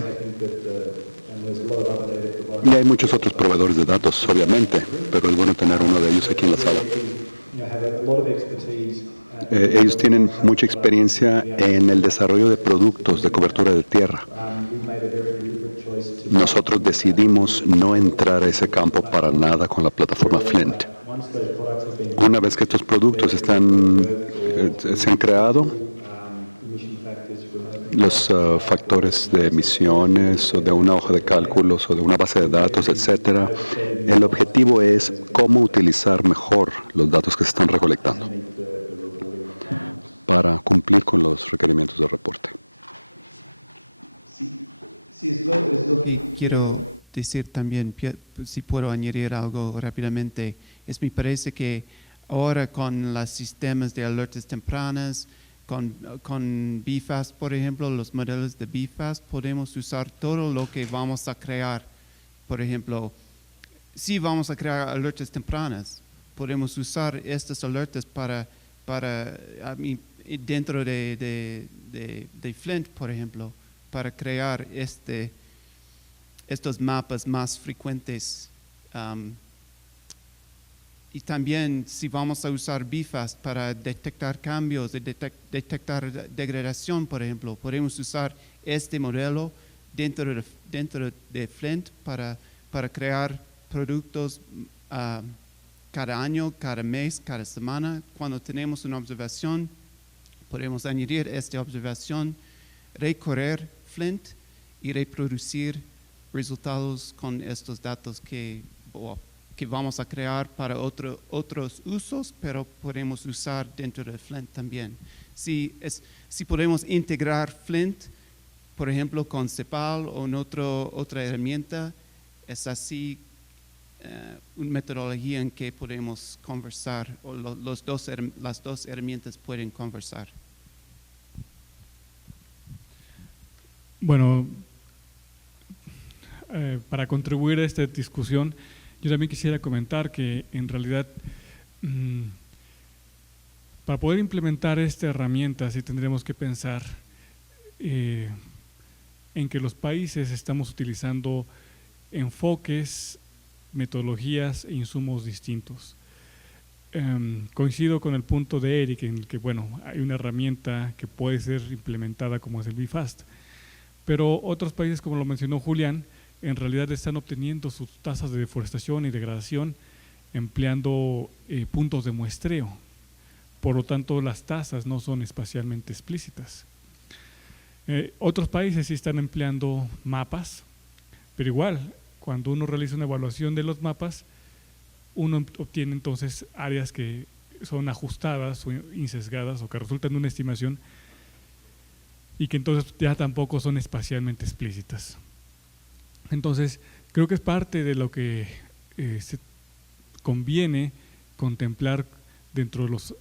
Y hay muchos otros proveedores de datos, obviamente, pero es bueno tener uno de ellos aquí en la sala. Ellos tienen mucha experiencia en el desarrollo de productos de cobertura de tierra. Nosotros decidimos no entrar a ese campo para nada con la plataforma Flint. Una vez que estos productos se han creado, los factores de emisiones o de una hoja de cálculos o de una base de datos, etcétera, el objetivo es cómo utilizar mejor los datos que se están recolectando para cumplir con los requerimientos del reporte. Sí, es lo que quiero decir también, si puedo añadir algo rápidamente. Me parece que ahora con los sistemas de alertas tempranas, con BFAST, por ejemplo, los modelos de BFAST, podemos usar todo lo que vamos a crear. Por ejemplo, si vamos a crear alertas tempranas, podemos usar estas alertas para dentro de Flint, por ejemplo, para crear estos mapas más frecuentes. Y también si vamos a usar BFAST para detectar cambios, detectar degradación, por ejemplo, podemos usar este modelo dentro de Flint para crear productos cada año, cada mes, cada semana. Cuando tenemos una observación, podemos añadir esta observación, recorrer Flint y reproducir resultados con estos datos que vamos a crear para otros usos, pero podemos usar dentro de Flint también. Si podemos integrar Flint, por ejemplo, con CEPAL o en otra herramienta, es así una metodología en que podemos conversar, o las dos herramientas pueden conversar. Bueno, para contribuir a esta discusión, yo también quisiera comentar que en realidad para poder implementar esta herramienta sí tendremos que pensar en que los países estamos utilizando enfoques, metodologías e insumos distintos. Coincido con el punto de Eric en el que hay una herramienta que puede ser implementada como es el BFAST, pero otros países, como lo mencionó Julián, en realidad están obteniendo sus tasas de deforestación y degradación empleando puntos de muestreo. Por lo tanto, las tasas no son espacialmente explícitas. Otros países sí están empleando mapas, pero igual, cuando uno realiza una evaluación de los mapas, uno obtiene entonces áreas que son ajustadas o insesgadas o que resultan de una estimación y que entonces ya tampoco son espacialmente explícitas. Entonces, creo que es parte de lo que se conviene contemplar dentro de los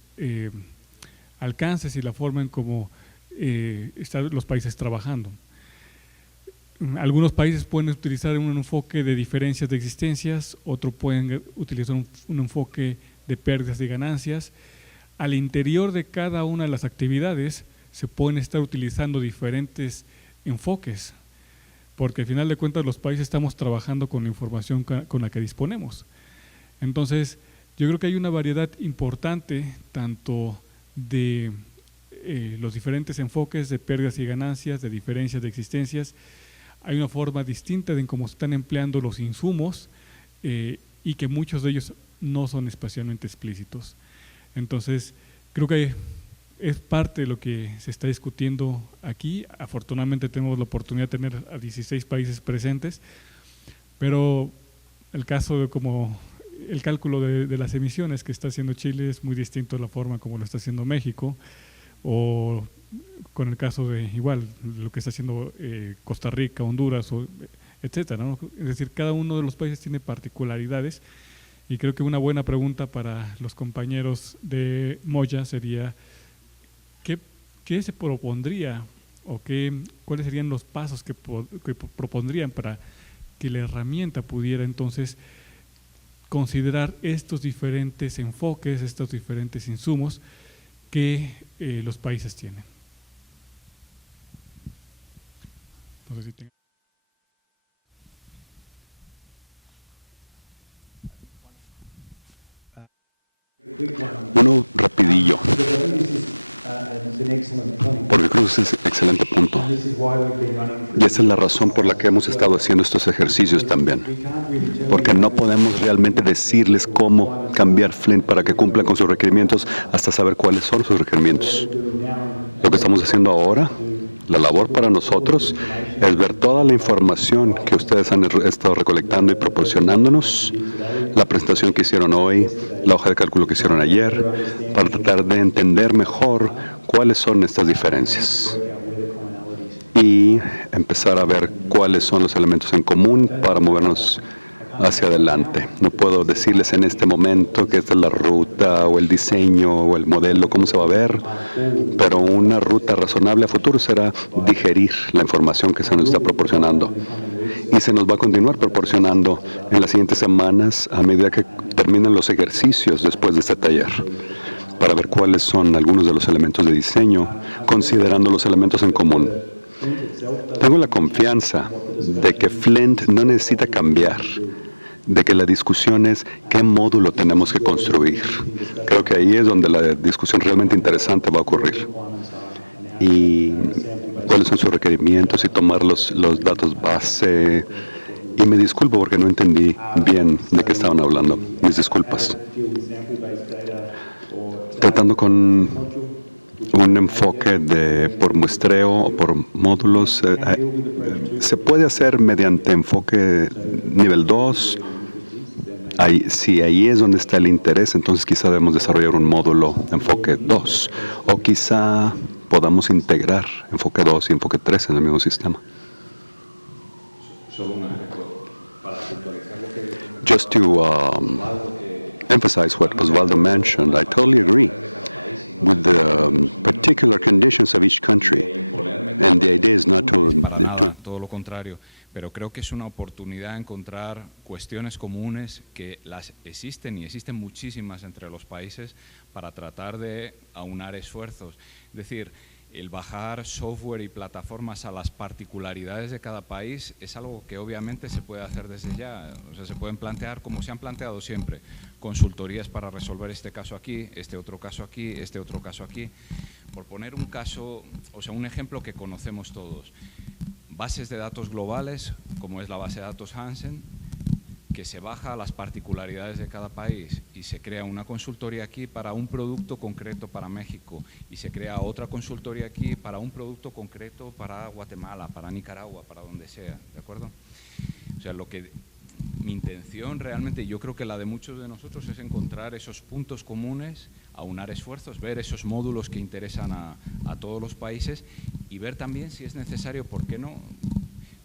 alcances y la forma en cómo están los países trabajando. Algunos países pueden utilizar un enfoque de diferencias de existencias, otros pueden utilizar un enfoque de pérdidas y ganancias. Al interior de cada una de las actividades se pueden estar utilizando diferentes enfoques, porque al final de cuentas los países estamos trabajando con la información con la que disponemos. Entonces, yo creo que hay una variedad importante tanto de los diferentes enfoques de pérdidas y ganancias, de diferencias de existencias. Hay una forma distinta de en cómo se están empleando los insumos y que muchos de ellos no son espacialmente explícitos. Entonces, creo que es parte de lo que se está discutiendo aquí. Afortunadamente tenemos la oportunidad de tener a 16 países presentes, pero el caso de como el cálculo de las emisiones que está haciendo Chile es muy distinto a la forma como lo está haciendo México, o con el caso de igual lo que está haciendo Costa Rica, Honduras, etcétera, ¿no? Es decir, cada uno de los países tiene particularidades y creo que una buena pregunta para los compañeros de Moya sería ¿qué se propondría o cuáles serían los pasos que propondrían para que la herramienta pudiera entonces considerar estos diferentes enfoques, estos diferentes insumos que los países tienen? No sé si tengo... Uno rapidillo, porque creo que ese es un excelente punto. Y esa es la razón por la que hemos estado haciendo estos ejercicios también. Porque no podemos realmente decirles cómo cambiar Flint para que cumpla con sus requerimientos hasta saber cuáles son sus requerimientos. Lo que estamos haciendo ahora, la labor para nosotros, es ver toda la información que ustedes han estado recolectando y proporcionándonos, la presentación que hicieron hoy, la hoja de cálculo que hicieron ayer, para tratar de entender mejor cuáles son estas diferencias y empezar a ver cuáles son los elementos en común para movernos hacia adelante. No puedo decirles en este momento que esta es la ruta o el diseño o el modelo, cómo se va a ver, pero una ruta razonable a futuro será digerir la información que se nos está proporcionando. Y se nos va a continuar proporcionando en las siguientes semanas a medida que terminen los ejercicios después de este taller, para ver cuáles son algunos de los elementos de diseño, considerando los elementos en común. Tengo la confianza de que Flint no necesita cambiar, de que la discusión es qué módulo tenemos que construir. Creo que ahí es donde la discusión realmente interesante va a ocurrir. Y cuáles son sus requerimientos y tomar los datos base. Y me disculpo porque no entendí bien de qué estaban hablando. Mis disculpas. Tratando con un enfoque por muestreo o por módulos, se puede hacer mediante enfoque nivel 2. Si ahí es donde está el interés, entonces quizá debemos desarrollar un módulo enfoque 2. O quizá podamos integrar enfoque 2 y enfoque 3 en el mismo sistema. Just to emphasize what Osvaldo mentioned, I totally agree with the particular conditions of each country. And the idea is not to todo lo contrario, pero creo que es una oportunidad encontrar cuestiones comunes que las existen y existen muchísimas entre los países para tratar de aunar esfuerzos. Es decir, el bajar software y plataformas a las particularidades de cada país es algo que obviamente se puede hacer desde ya. O sea, se pueden plantear, como se han planteado siempre, consultorías para resolver este caso aquí, este otro caso aquí, este otro caso aquí. Por poner un caso, o sea, un ejemplo que conocemos todos. Bases de datos globales, como es la base de datos Hansen, que se baja a las particularidades de cada país y se crea una consultoría aquí para un producto concreto para México y se crea otra consultoría aquí para un producto concreto para Guatemala, para Nicaragua, para donde sea, ¿de acuerdo? O sea, mi intención realmente, yo creo que la de muchos de nosotros, es encontrar esos puntos comunes, aunar esfuerzos, ver esos módulos que interesan a todos los países y ver también si es necesario, ¿por qué no?,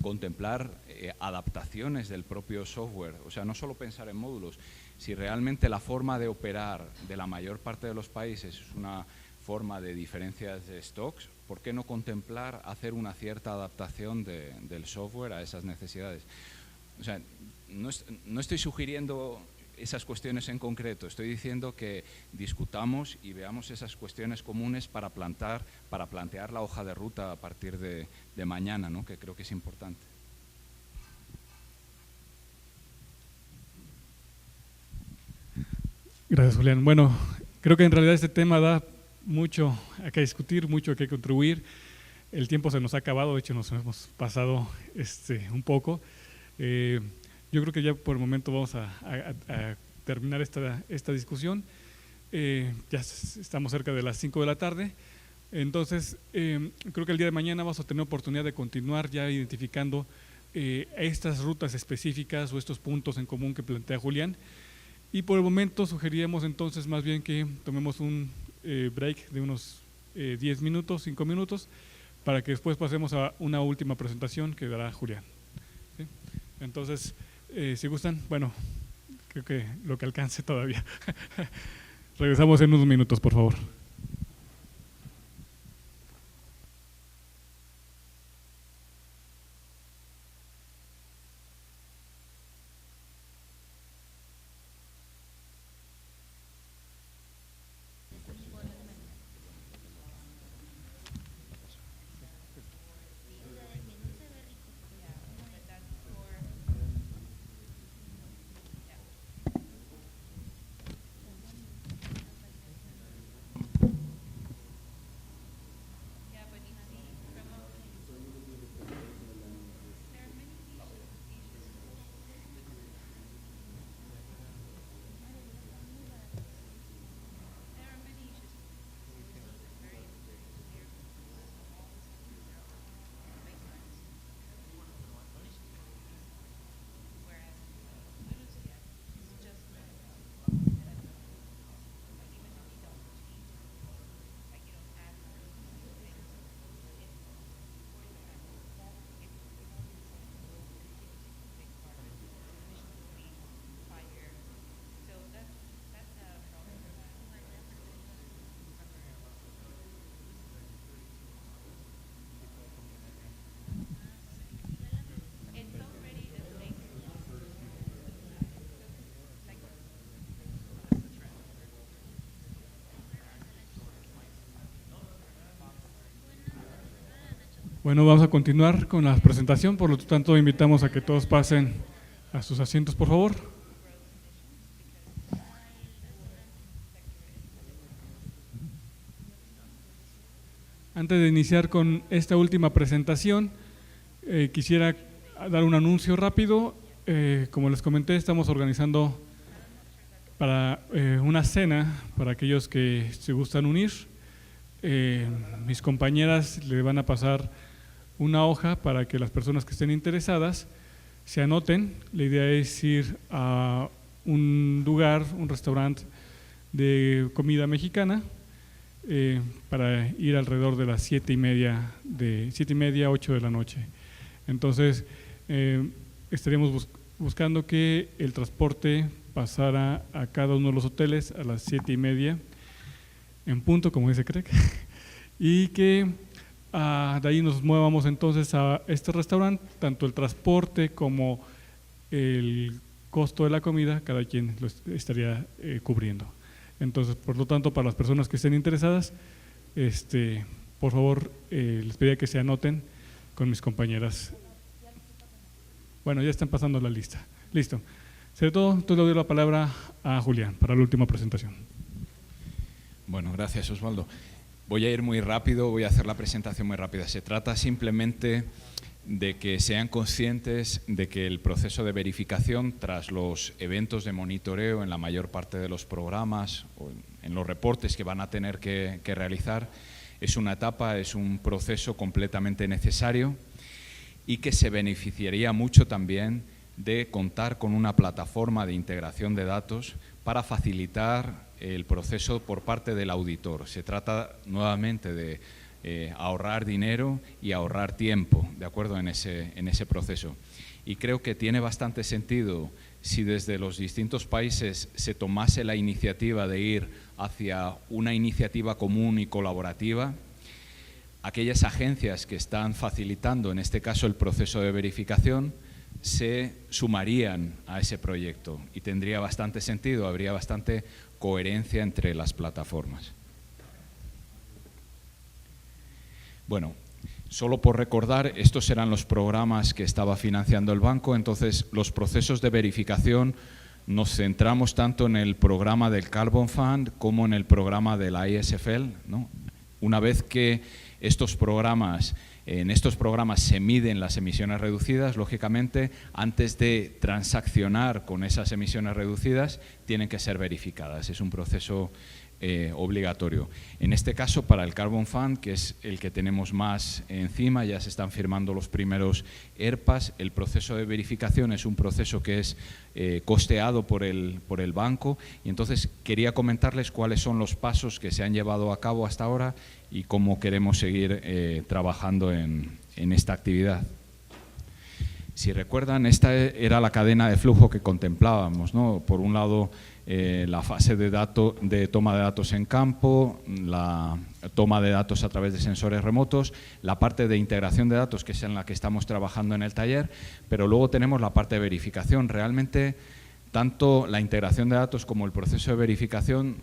contemplar adaptaciones del propio software, o sea, no solo pensar en módulos. Si realmente la forma de operar de la mayor parte de los países es una forma de diferencias de stocks, ¿por qué no contemplar hacer una cierta adaptación del software a esas necesidades? O sea, no estoy sugiriendo esas cuestiones en concreto, estoy diciendo que discutamos y veamos esas cuestiones comunes para plantear la hoja de ruta a partir de mañana, ¿no? Que creo que es importante. Gracias, Julián. Bueno, creo que en realidad este tema da mucho a que discutir, mucho a que contribuir. El tiempo se nos ha acabado, de hecho nos hemos pasado un poco. Yo creo que ya por el momento vamos a terminar esta discusión. Ya estamos cerca de las 5 de la tarde. Entonces, creo que el día de mañana vamos a tener oportunidad de continuar ya identificando estas rutas específicas o estos puntos en común que plantea Julián. Y por el momento sugeríamos entonces más bien que tomemos un break de unos 10 minutos, 5 minutos, para que después pasemos a una última presentación que dará Julián. ¿Sí? Entonces, si gustan, bueno, creo que lo que alcance todavía. Regresamos en unos minutos, por favor. Bueno, vamos a continuar con la presentación, por lo tanto invitamos a que todos pasen a sus asientos, por favor. Antes de iniciar con esta última presentación, quisiera dar un anuncio rápido. Como les comenté, estamos organizando para una cena para aquellos que se gustan unir. Mis compañeras le van a pasar una hoja para que las personas que estén interesadas se anoten. La idea es ir a un lugar, un restaurante de comida mexicana, para ir alrededor de las 7:30, 8 de la noche. Entonces, estaríamos buscando que el transporte pasara a cada uno de los hoteles a las 7:30 en punto, como dice Craig, y que de ahí nos movamos entonces a este restaurante. Tanto el transporte como el costo de la comida, cada quien lo estaría cubriendo. Entonces, por lo tanto, para las personas que estén interesadas, por favor, les pediría que se anoten con mis compañeras. Bueno, ya están pasando la lista. Listo. Sobre todo, entonces le doy la palabra a Julián para la última presentación. Bueno, gracias, Osvaldo. Voy a ir muy rápido, voy a hacer la presentación muy rápida. Se trata simplemente de que sean conscientes de que el proceso de verificación tras los eventos de monitoreo en la mayor parte de los programas o en los reportes que van a tener que realizar es una etapa, es un proceso completamente necesario y que se beneficiaría mucho también de contar con una plataforma de integración de datos para facilitar el proceso por parte del auditor. Se trata nuevamente de ahorrar dinero y ahorrar tiempo, ¿de acuerdo?, en ese proceso. Y creo que tiene bastante sentido si desde los distintos países se tomase la iniciativa de ir hacia una iniciativa común y colaborativa. Aquellas agencias que están facilitando, en este caso, el proceso de verificación, se sumarían a ese proyecto y tendría bastante sentido, habría bastante coherencia entre las plataformas. Bueno, solo por recordar, estos eran los programas que estaba financiando el banco. Entonces, los procesos de verificación nos centramos tanto en el programa del Carbon Fund como en el programa de la ISFL, ¿no? Una vez que en estos programas se miden las emisiones reducidas, lógicamente, antes de transaccionar con esas emisiones reducidas, tienen que ser verificadas. Es un proceso obligatorio. En este caso, para el Carbon Fund, que es el que tenemos más encima, ya se están firmando los primeros ERPAs. El proceso de verificación es un proceso que es costeado por el banco, y entonces quería comentarles cuáles son los pasos que se han llevado a cabo hasta ahora y cómo queremos seguir trabajando en esta actividad. Si recuerdan, esta era la cadena de flujo que contemplábamos, ¿no? Por un lado, la fase de toma de datos en campo, la toma de datos a través de sensores remotos, la parte de integración de datos, que es en la que estamos trabajando en el taller, pero luego tenemos la parte de verificación. Realmente, tanto la integración de datos como el proceso de verificación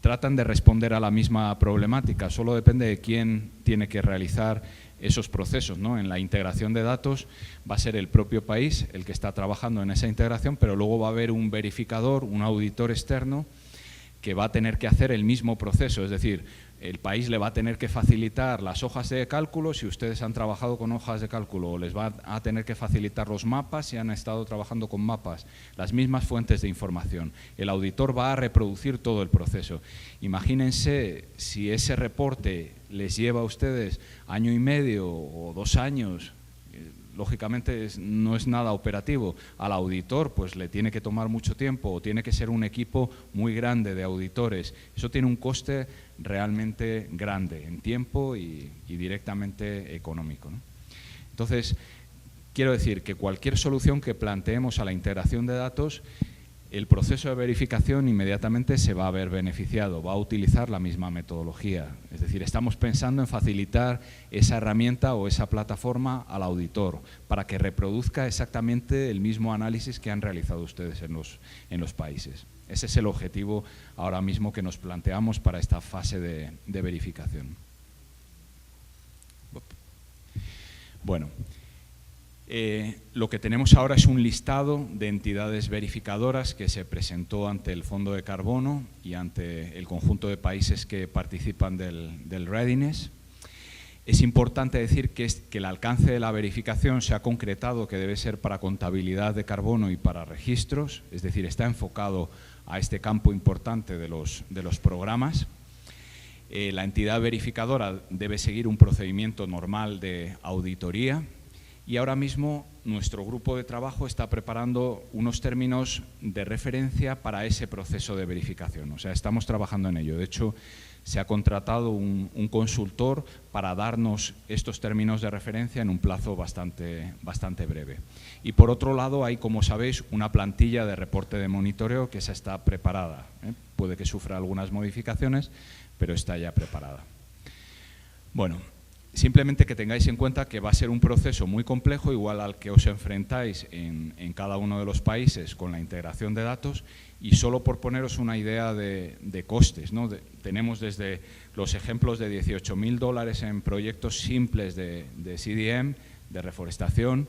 tratan de responder a la misma problemática, solo depende de quién tiene que realizar esos procesos, ¿no? En la integración de datos va a ser el propio país el que está trabajando en esa integración, pero luego va a haber un verificador, un auditor externo que va a tener que hacer el mismo proceso, es decir, el país le va a tener que facilitar las hojas de cálculo si ustedes han trabajado con hojas de cálculo, o les va a tener que facilitar los mapas si han estado trabajando con mapas, las mismas fuentes de información. El auditor va a reproducir todo el proceso. Imagínense si ese reporte les lleva a ustedes año y medio o 2 años, lógicamente no es nada operativo. Al auditor pues le tiene que tomar mucho tiempo, o tiene que ser un equipo muy grande de auditores. Eso tiene un coste realmente grande en tiempo y directamente económico, ¿no? Entonces, quiero decir que cualquier solución que planteemos a la integración de datos, el proceso de verificación inmediatamente se va a ver beneficiado, va a utilizar la misma metodología. Es decir, estamos pensando en facilitar esa herramienta o esa plataforma al auditor para que reproduzca exactamente el mismo análisis que han realizado ustedes en los países. Ese es el objetivo ahora mismo que nos planteamos para esta fase de verificación. Bueno. Lo que tenemos ahora es un listado de entidades verificadoras que se presentó ante el Fondo de Carbono y ante el conjunto de países que participan del Readiness. Es importante decir que el alcance de la verificación se ha concretado que debe ser para contabilidad de carbono y para registros, es decir, está enfocado a este campo importante de los programas. La entidad verificadora debe seguir un procedimiento normal de auditoría. Y ahora mismo nuestro grupo de trabajo está preparando unos términos de referencia para ese proceso de verificación. O sea, estamos trabajando en ello. De hecho, se ha contratado un consultor para darnos estos términos de referencia en un plazo bastante breve. Y por otro lado, hay, como sabéis, una plantilla de reporte de monitoreo que esa está preparada. Puede que sufra algunas modificaciones, pero está ya preparada. Bueno. Simplemente que tengáis en cuenta que va a ser un proceso muy complejo, igual al que os enfrentáis en cada uno de los países con la integración de datos, y solo por poneros una idea de costes, ¿no? Tenemos desde los ejemplos de $18.000 en proyectos simples de CDM, de reforestación,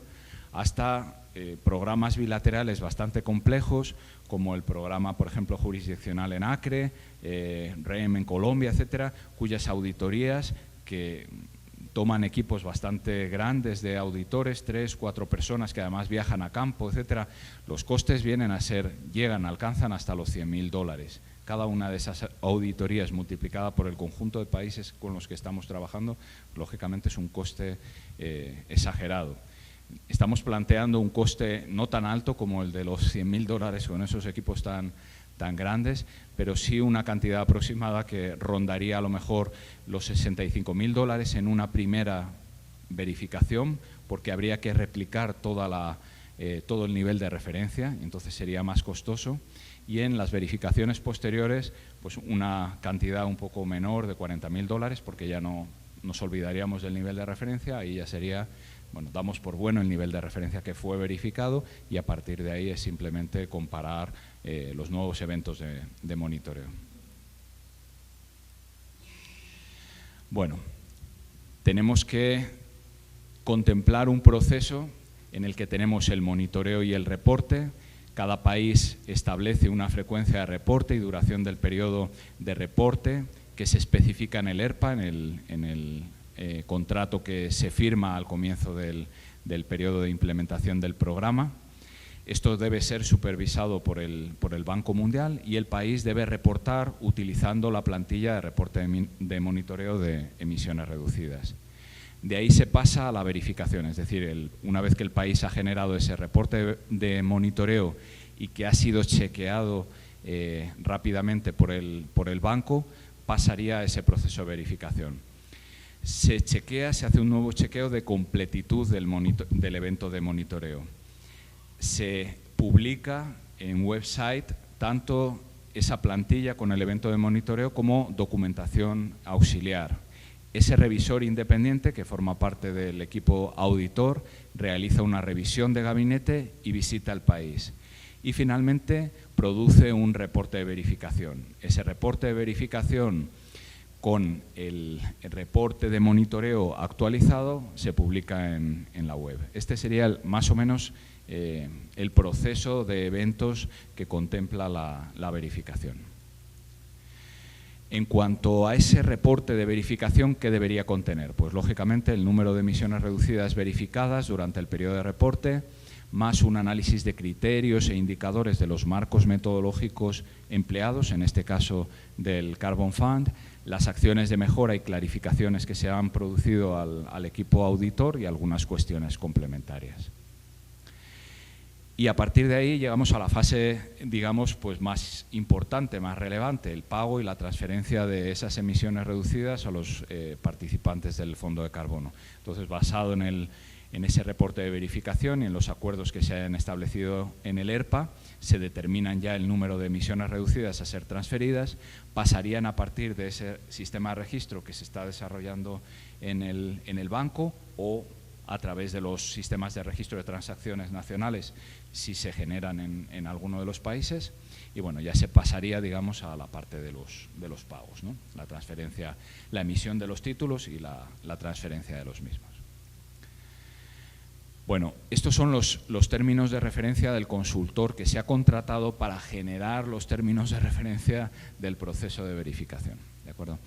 hasta programas bilaterales bastante complejos, como el programa, por ejemplo, jurisdiccional en Acre, REM en Colombia, etcétera, cuyas auditorías que toman equipos bastante grandes de auditores, 3, 4 personas que además viajan a campo, etcétera. Los costes alcanzan hasta los $100.000. Cada una de esas auditorías multiplicada por el conjunto de países con los que estamos trabajando, lógicamente es un coste exagerado. Estamos planteando un coste no tan alto como el de los $100.000 con esos equipos tan tan grandes, pero sí una cantidad aproximada que rondaría a lo mejor los $65.000 en una primera verificación, porque habría que replicar todo el nivel de referencia, entonces sería más costoso. Y en las verificaciones posteriores, pues una cantidad un poco menor de $40.000, porque ya no nos olvidaríamos del nivel de referencia, y ya sería, bueno, damos por bueno el nivel de referencia que fue verificado, y a partir de ahí es simplemente comparar los nuevos eventos de monitoreo. Bueno, tenemos que contemplar un proceso en el que tenemos el monitoreo y el reporte. Cada país establece una frecuencia de reporte y duración del periodo de reporte que se especifica en el ERPA, en el contrato que se firma al comienzo del periodo de implementación del programa. Esto debe ser supervisado por el Banco Mundial, y el país debe reportar utilizando la plantilla de reporte de monitoreo de emisiones reducidas. De ahí se pasa a la verificación, es decir, una vez que el país ha generado ese reporte de monitoreo y que ha sido chequeado rápidamente por el banco, pasaría a ese proceso de verificación. Se hace un nuevo chequeo de completitud del evento de monitoreo. Se publica en website tanto esa plantilla con el evento de monitoreo como documentación auxiliar. Ese revisor independiente, que forma parte del equipo auditor, realiza una revisión de gabinete y visita el país. Y finalmente produce un reporte de verificación. Ese reporte de verificación con el reporte de monitoreo actualizado se publica en la web. Este sería más o menos el proceso de eventos que contempla la verificación. En cuanto a ese reporte de verificación, ¿qué debería contener? Pues lógicamente el número de emisiones reducidas verificadas durante el periodo de reporte, más un análisis de criterios e indicadores de los marcos metodológicos empleados, en este caso del Carbon Fund, las acciones de mejora y clarificaciones que se han producido al equipo auditor y algunas cuestiones complementarias. Y a partir de ahí llegamos a la fase, digamos, pues más importante, más relevante, el pago y la transferencia de esas emisiones reducidas a los participantes del Fondo de Carbono. Entonces, basado en ese reporte de verificación y en los acuerdos que se hayan establecido en el ERPA, se determinan ya el número de emisiones reducidas a ser transferidas, pasarían a partir de ese sistema de registro que se está desarrollando en el banco o a través de los sistemas de registro de transacciones nacionales si se generan en alguno de los países, y bueno, ya se pasaría, digamos, a la parte de los pagos, ¿no? La transferencia, la emisión de los títulos y la transferencia de los mismos. Bueno, estos son los términos de referencia del consultor que se ha contratado para generar los términos de referencia del proceso de verificación, ¿de acuerdo?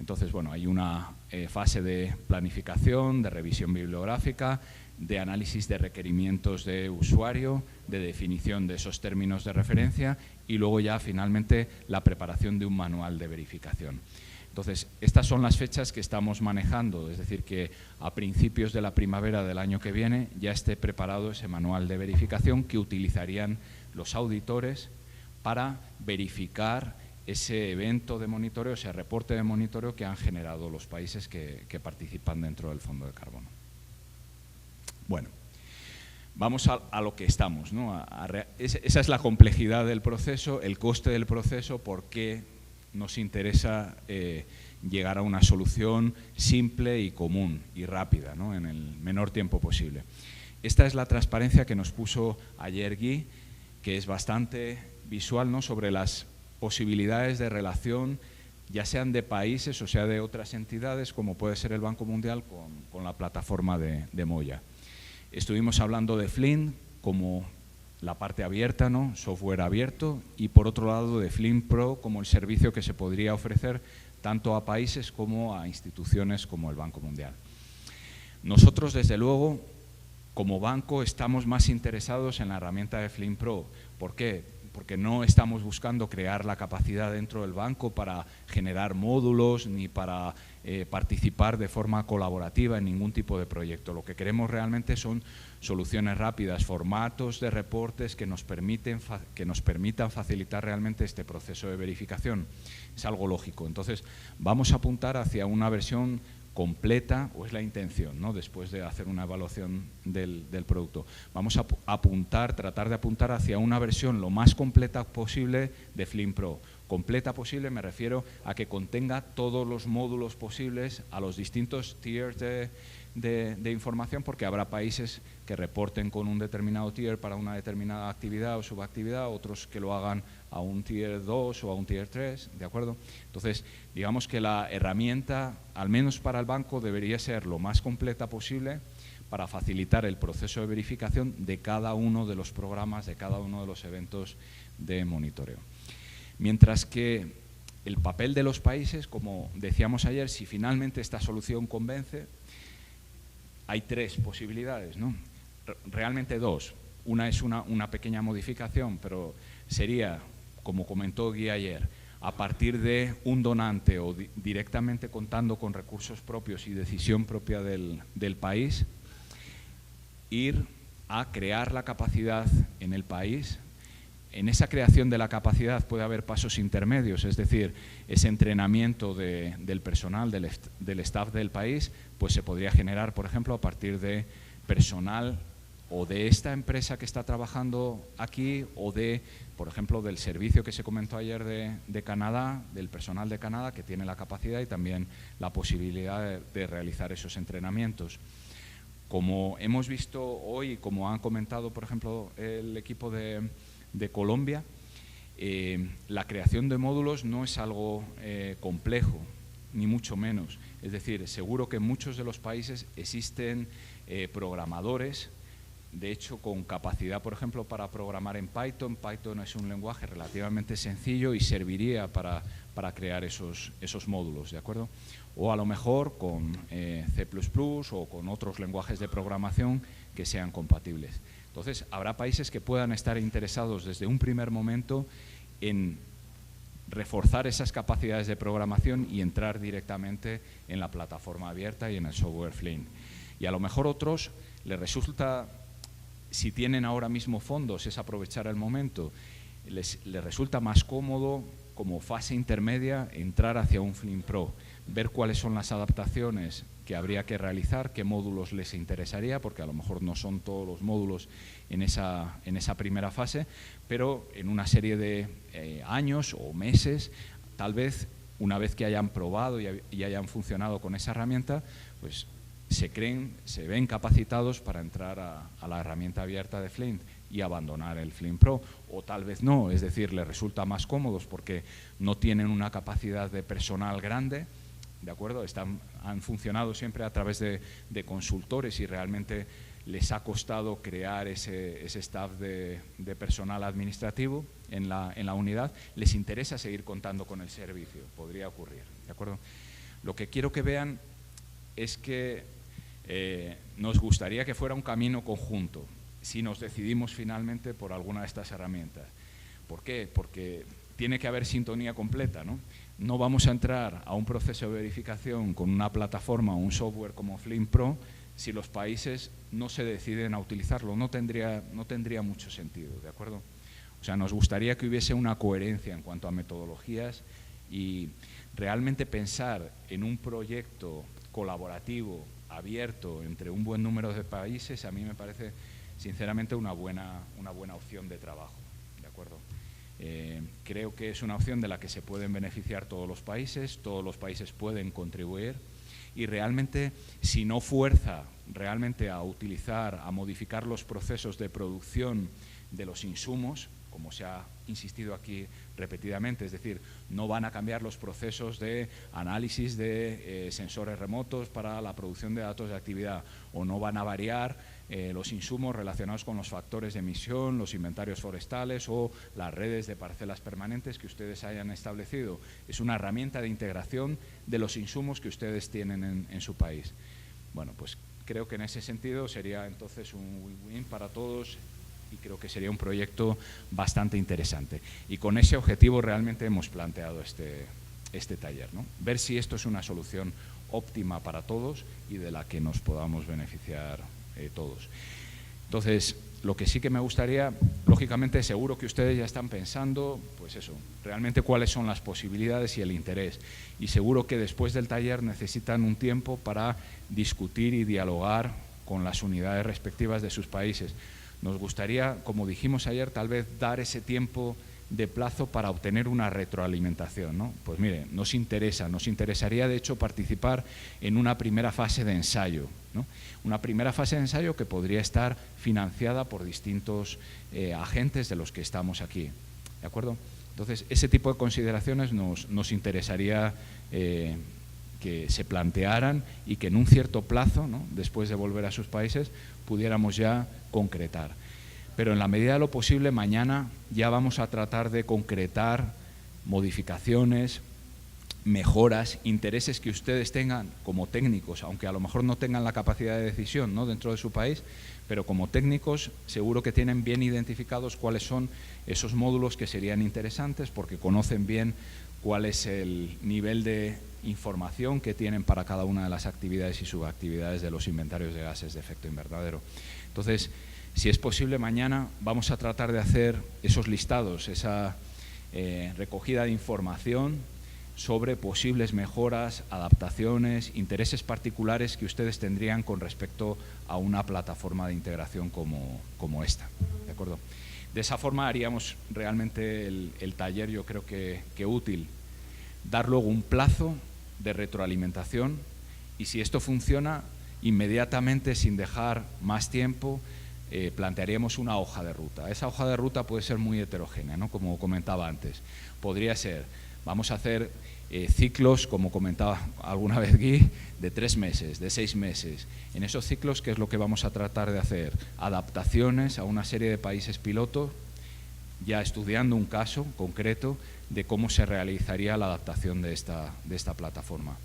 Entonces, bueno, hay una fase de planificación, de revisión bibliográfica, de análisis de requerimientos de usuario, de definición de esos términos de referencia y luego ya finalmente la preparación de un manual de verificación. Entonces, estas son las fechas que estamos manejando, es decir, que a principios de la primavera del año que viene ya esté preparado ese manual de verificación que utilizarían los auditores para verificar ese evento de monitoreo, ese reporte de monitoreo que han generado los países que participan dentro del Fondo de Carbono. Bueno, vamos a lo que estamos, ¿no? Esa es la complejidad del proceso, el coste del proceso, por qué nos interesa llegar a una solución simple y común y rápida, ¿no? En el menor tiempo posible. Esta es la transparencia que nos puso ayer Guy, que es bastante visual, ¿no? Sobre las posibilidades de relación, ya sean de países o sea de otras entidades, como puede ser el Banco Mundial con la plataforma de Moya. Estuvimos hablando de Flint como la parte abierta, ¿no? Software abierto, y por otro lado de Flint Pro como el servicio que se podría ofrecer tanto a países como a instituciones como el Banco Mundial. Nosotros, desde luego, como banco, estamos más interesados en la herramienta de Flint Pro. ¿Por qué? porque no estamos buscando crear la capacidad dentro del banco para generar módulos ni para participar de forma colaborativa en ningún tipo de proyecto. Lo que queremos realmente son soluciones rápidas, formatos de reportes que nos permitan facilitar realmente este proceso de verificación. Es algo lógico. Entonces, vamos a apuntar hacia una versión completa, o es la intención, ¿no? Después de hacer una evaluación del producto. Vamos a tratar de apuntar hacia una versión lo más completa posible de Flink Pro. Completa posible me refiero a que contenga todos los módulos posibles a los distintos tiers de información, porque habrá países que reporten con un determinado tier para una determinada actividad o subactividad, otros que lo hagan a un tier 2 o a un tier 3, ¿de acuerdo? Entonces, digamos que la herramienta, al menos para el banco, debería ser lo más completa posible para facilitar el proceso de verificación de cada uno de los programas, de cada uno de los eventos de monitoreo. Mientras que el papel de los países, como decíamos ayer, si finalmente esta solución convence, hay tres posibilidades, ¿no? Realmente dos. Una es una pequeña modificación, pero sería, como comentó Guy ayer, a partir de un donante o directamente contando con recursos propios y decisión propia del país, ir a crear la capacidad en el país. En esa creación de la capacidad puede haber pasos intermedios, es decir, ese entrenamiento del personal, del staff del país, pues se podría generar, por ejemplo, a partir de personal o de esta empresa que está trabajando aquí o de, por ejemplo, del servicio que se comentó ayer de Canadá, del personal de Canadá que tiene la capacidad y también la posibilidad de realizar esos entrenamientos. Como hemos visto hoy, como han comentado, por ejemplo, el equipo de Colombia, la creación de módulos no es algo complejo, ni mucho menos. Es decir, seguro que en muchos de los países existen programadores, de hecho, con capacidad, por ejemplo, para programar en Python. Python es un lenguaje relativamente sencillo y serviría para crear esos módulos, ¿de acuerdo? O a lo mejor con C++ o con otros lenguajes de programación que sean compatibles. Entonces, habrá países que puedan estar interesados desde un primer momento en reforzar esas capacidades de programación y entrar directamente en la plataforma abierta y en el software Flink. Y a lo mejor otros les resulta, si tienen ahora mismo fondos, es aprovechar el momento, les resulta más cómodo como fase intermedia entrar hacia un Flink Pro, ver cuáles son las adaptaciones que habría que realizar, qué módulos les interesaría, porque a lo mejor no son todos los módulos en esa primera fase, pero en una serie de años o meses, tal vez una vez que hayan probado y hayan funcionado con esa herramienta, pues se ven capacitados para entrar a la herramienta abierta de Flink y abandonar el Flink Pro, o tal vez no, es decir, les resulta más cómodos porque no tienen una capacidad de personal grande, ¿de acuerdo? Han funcionado siempre a través de consultores y realmente les ha costado crear ese staff de personal administrativo en la unidad. Les interesa seguir contando con el servicio, podría ocurrir, ¿de acuerdo? Lo que quiero que vean es que nos gustaría que fuera un camino conjunto si nos decidimos finalmente por alguna de estas herramientas. ¿Por qué? Porque tiene que haber sintonía completa, ¿no? No vamos a entrar a un proceso de verificación con una plataforma o un software como Flink Pro si los países no se deciden a utilizarlo. No tendría mucho sentido, ¿de acuerdo? O sea, nos gustaría que hubiese una coherencia en cuanto a metodologías y realmente pensar en un proyecto colaborativo, abierto, entre un buen número de países, a mí me parece sinceramente una buena opción de trabajo, ¿de acuerdo? Creo que es una opción de la que se pueden beneficiar todos los países pueden contribuir y realmente si no fuerza realmente a modificar los procesos de producción de los insumos, como se ha insistido aquí repetidamente, es decir, no van a cambiar los procesos de análisis de sensores remotos para la producción de datos de actividad o no van a variar los insumos relacionados con los factores de emisión, los inventarios forestales o las redes de parcelas permanentes que ustedes hayan establecido. Es una herramienta de integración de los insumos que ustedes tienen en su país. Bueno, pues creo que en ese sentido sería entonces un win-win para todos y creo que sería un proyecto bastante interesante. Y con ese objetivo realmente hemos planteado este taller, ¿no? Ver si esto es una solución óptima para todos y de la que nos podamos beneficiar todos. Entonces, lo que sí que me gustaría, lógicamente, seguro que ustedes ya están pensando, pues eso, realmente cuáles son las posibilidades y el interés. Y seguro que después del taller necesitan un tiempo para discutir y dialogar con las unidades respectivas de sus países. Nos gustaría, como dijimos ayer, tal vez dar ese tiempo de plazo para obtener una retroalimentación, ¿no? Pues mire, nos interesaría de hecho participar en una primera fase de ensayo, ¿no? Una primera fase de ensayo que podría estar financiada por distintos agentes de los que estamos aquí, ¿de acuerdo? Entonces, ese tipo de consideraciones nos interesaría que se plantearan y que en un cierto plazo, ¿no?, después de volver a sus países, pudiéramos ya concretar. Pero en la medida de lo posible, mañana ya vamos a tratar de concretar modificaciones, mejoras, intereses que ustedes tengan como técnicos, aunque a lo mejor no tengan la capacidad de decisión, ¿no?, dentro de su país, pero como técnicos seguro que tienen bien identificados cuáles son esos módulos que serían interesantes, porque conocen bien cuál es el nivel de información que tienen para cada una de las actividades y subactividades de los inventarios de gases de efecto invernadero. Entonces, si es posible, mañana vamos a tratar de hacer esos listados, esa recogida de información sobre posibles mejoras, adaptaciones, intereses particulares que ustedes tendrían con respecto a una plataforma de integración como esta, ¿de acuerdo? De esa forma haríamos realmente el taller, yo creo que útil, dar luego un plazo de retroalimentación y si esto funciona, inmediatamente, sin dejar más tiempo, plantearíamos una hoja de ruta. Esa hoja de ruta puede ser muy heterogénea, ¿no?, como comentaba antes. Podría ser, vamos a hacer ciclos, como comentaba alguna vez Guy, de 3 meses, de 6 meses. En esos ciclos, ¿qué es lo que vamos a tratar de hacer? Adaptaciones a una serie de países piloto, ya estudiando un caso concreto de cómo se realizaría la adaptación de esta plataforma.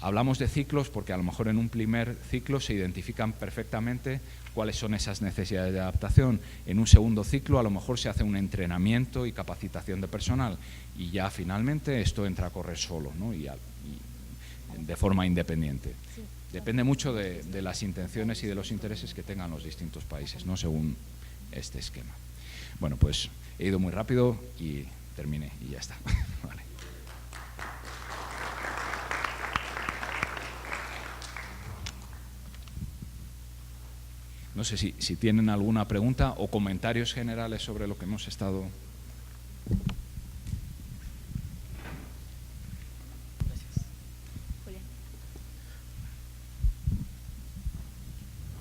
Hablamos de ciclos porque a lo mejor en un primer ciclo se identifican perfectamente cuáles son esas necesidades de adaptación. En un segundo ciclo a lo mejor se hace un entrenamiento y capacitación de personal y ya finalmente esto entra a correr solo, ¿no?, y de forma independiente. Sí. Depende mucho de las intenciones y de los intereses que tengan los distintos países, ¿no?, según este esquema. Bueno, pues he ido muy rápido y terminé y ya está. Vale. No sé si tienen alguna pregunta o comentarios generales sobre lo que hemos estado. Gracias.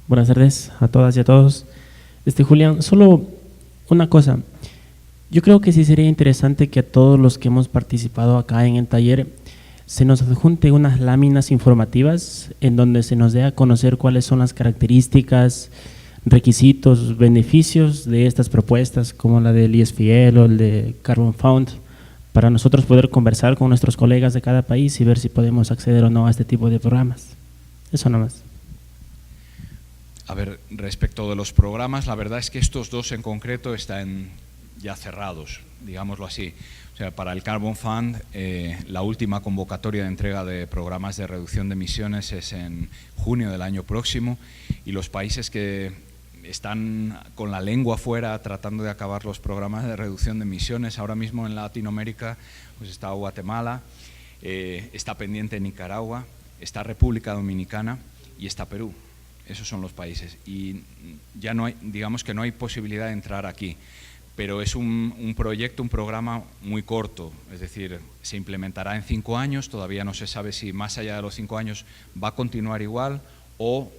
Buenas tardes a todas y a todos. Julián, solo una cosa. Yo creo que sí sería interesante que a todos los que hemos participado acá en el taller se nos adjunte unas láminas informativas en donde se nos dé a conocer cuáles son las características, requisitos, beneficios de estas propuestas, como la del ISFL o el de Carbon Fund, para nosotros poder conversar con nuestros colegas de cada país y ver si podemos acceder o no a este tipo de programas. Eso nomás. A ver, respecto de los programas, la verdad es que estos dos en concreto están ya cerrados, digámoslo así. O sea, para el Carbon Fund, la última convocatoria de entrega de programas de reducción de emisiones es en junio del año próximo y los países que están con la lengua afuera tratando de acabar los programas de reducción de emisiones, ahora mismo en Latinoamérica pues está Guatemala, está pendiente Nicaragua, está República Dominicana y está Perú. Esos son los países y ya no hay, digamos que no hay posibilidad de entrar aquí. Pero es un proyecto, un programa muy corto, es decir, se implementará en 5 años, todavía no se sabe si más allá de los 5 años va a continuar igual o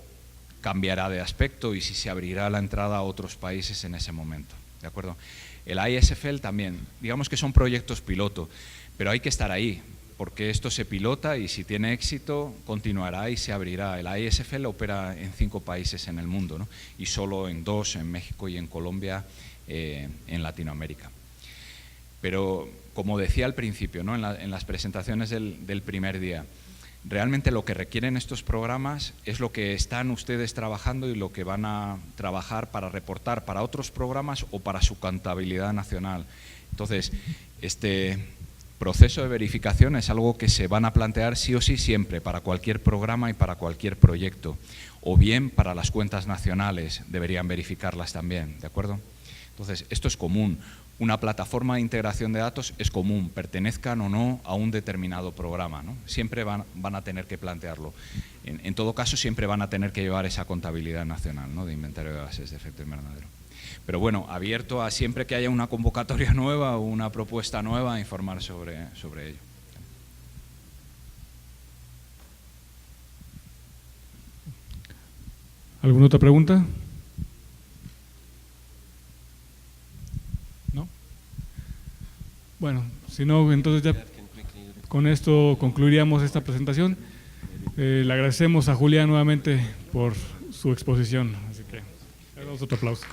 cambiará de aspecto y si se abrirá la entrada a otros países en ese momento, ¿de acuerdo? El ISFL también, digamos que son proyectos piloto, pero hay que estar ahí, porque esto se pilota y si tiene éxito continuará y se abrirá. El ISFL opera en 5 países en el mundo, ¿no?, y solo en 2, en México y en Colombia, en Latinoamérica. Pero, como decía al principio, ¿no?, en las presentaciones del primer día, realmente lo que requieren estos programas es lo que están ustedes trabajando y lo que van a trabajar para reportar para otros programas o para su contabilidad nacional. Entonces, este proceso de verificación es algo que se van a plantear sí o sí siempre para cualquier programa y para cualquier proyecto, o bien para las cuentas nacionales deberían verificarlas también, ¿de acuerdo? Entonces, esto es común. Una plataforma de integración de datos es común, pertenezcan o no a un determinado programa, ¿no? Siempre van a tener que plantearlo. En todo caso, siempre van a tener que llevar esa contabilidad nacional, ¿no?, de inventario de gases de efecto invernadero. Pero bueno, abierto a siempre que haya una convocatoria nueva o una propuesta nueva, a informar sobre ello. ¿Alguna otra pregunta? ¿No? Bueno, si no, entonces ya con esto concluiríamos esta presentación. Le agradecemos a Julián nuevamente por su exposición, así que le damos otro aplauso.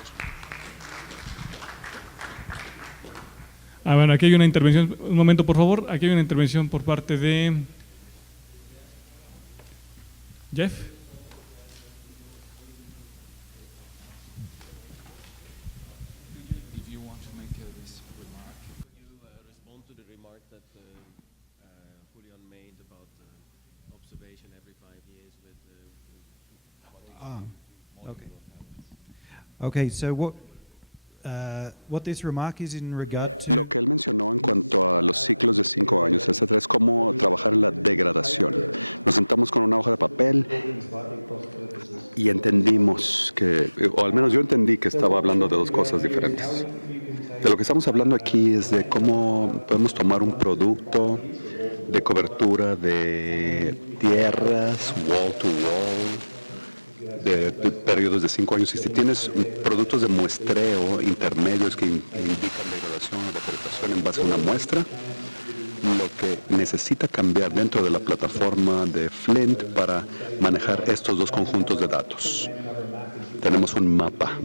Bueno, aquí hay una intervención, un momento por favor, aquí hay una intervención por parte de Jeff. Okay, so what this remark is in regard to... Lo que él mencionó en cuanto a los ciclos de 5 años, etcétera, es cómo trabajar en la degradación. Nos sentamos con una hoja de papel y entendimos que, o al menos yo entendí que estaba hablando de dos cosas diferentes. De lo que estamos hablando aquí es de cómo podemos tomar un producto de cobertura de tierras, wall to wall, de periodos de 5 años, y si tienes productos de muestreo intermedios que indican degradación o deforestación en base a una muestra, lo que necesita cambiar dentro de la plataforma de Flint para manejar estos dos conjuntos de datos. Tenemos un mapa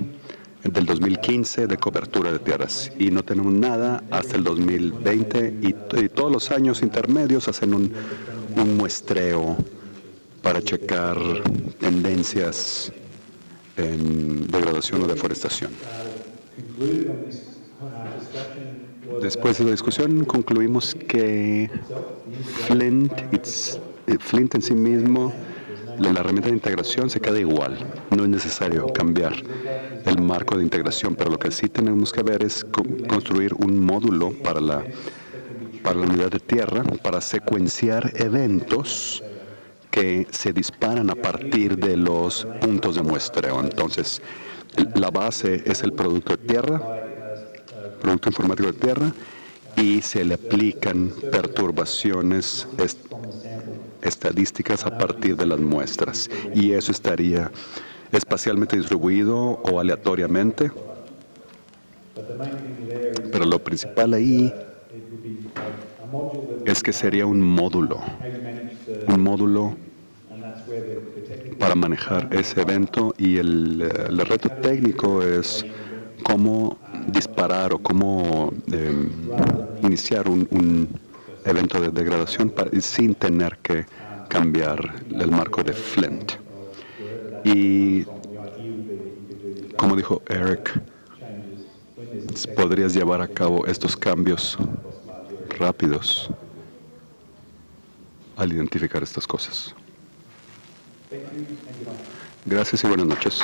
del 2015 de cobertura de tierras y no tenemos nada hasta el 2020 y todos los años intermedios hacen un muestreo para checar tendencias en degradación o deforestación. Después de la discusión concluimos que Flint en sí mismo, la herramienta de integración se queda igual. No es necesario cambiar el marco de integración, pero lo que sí tenemos que ver es construir un módulo para la unidad de tierra para secuenciar eventos que se disparan a partir de los puntos de muestreo. Entonces, la base es el producto de tierra, producto informático de tierra, y se le aplican perturbaciones estadísticas a partir de las muestras. Y eso estaría espacialmente distribuido o aleatoriamente. Pero lo principal ahí es que sería un módulo para manejar ese evento, y el reto técnico es cómo disparar o cómo iniciar un evento de degradación sin tener que cambiar el marco de Flint. Y como dijo Eric, podrías llevar a cabo estos cambios rápidos al identificar estas cosas. Gracias y buenas noches.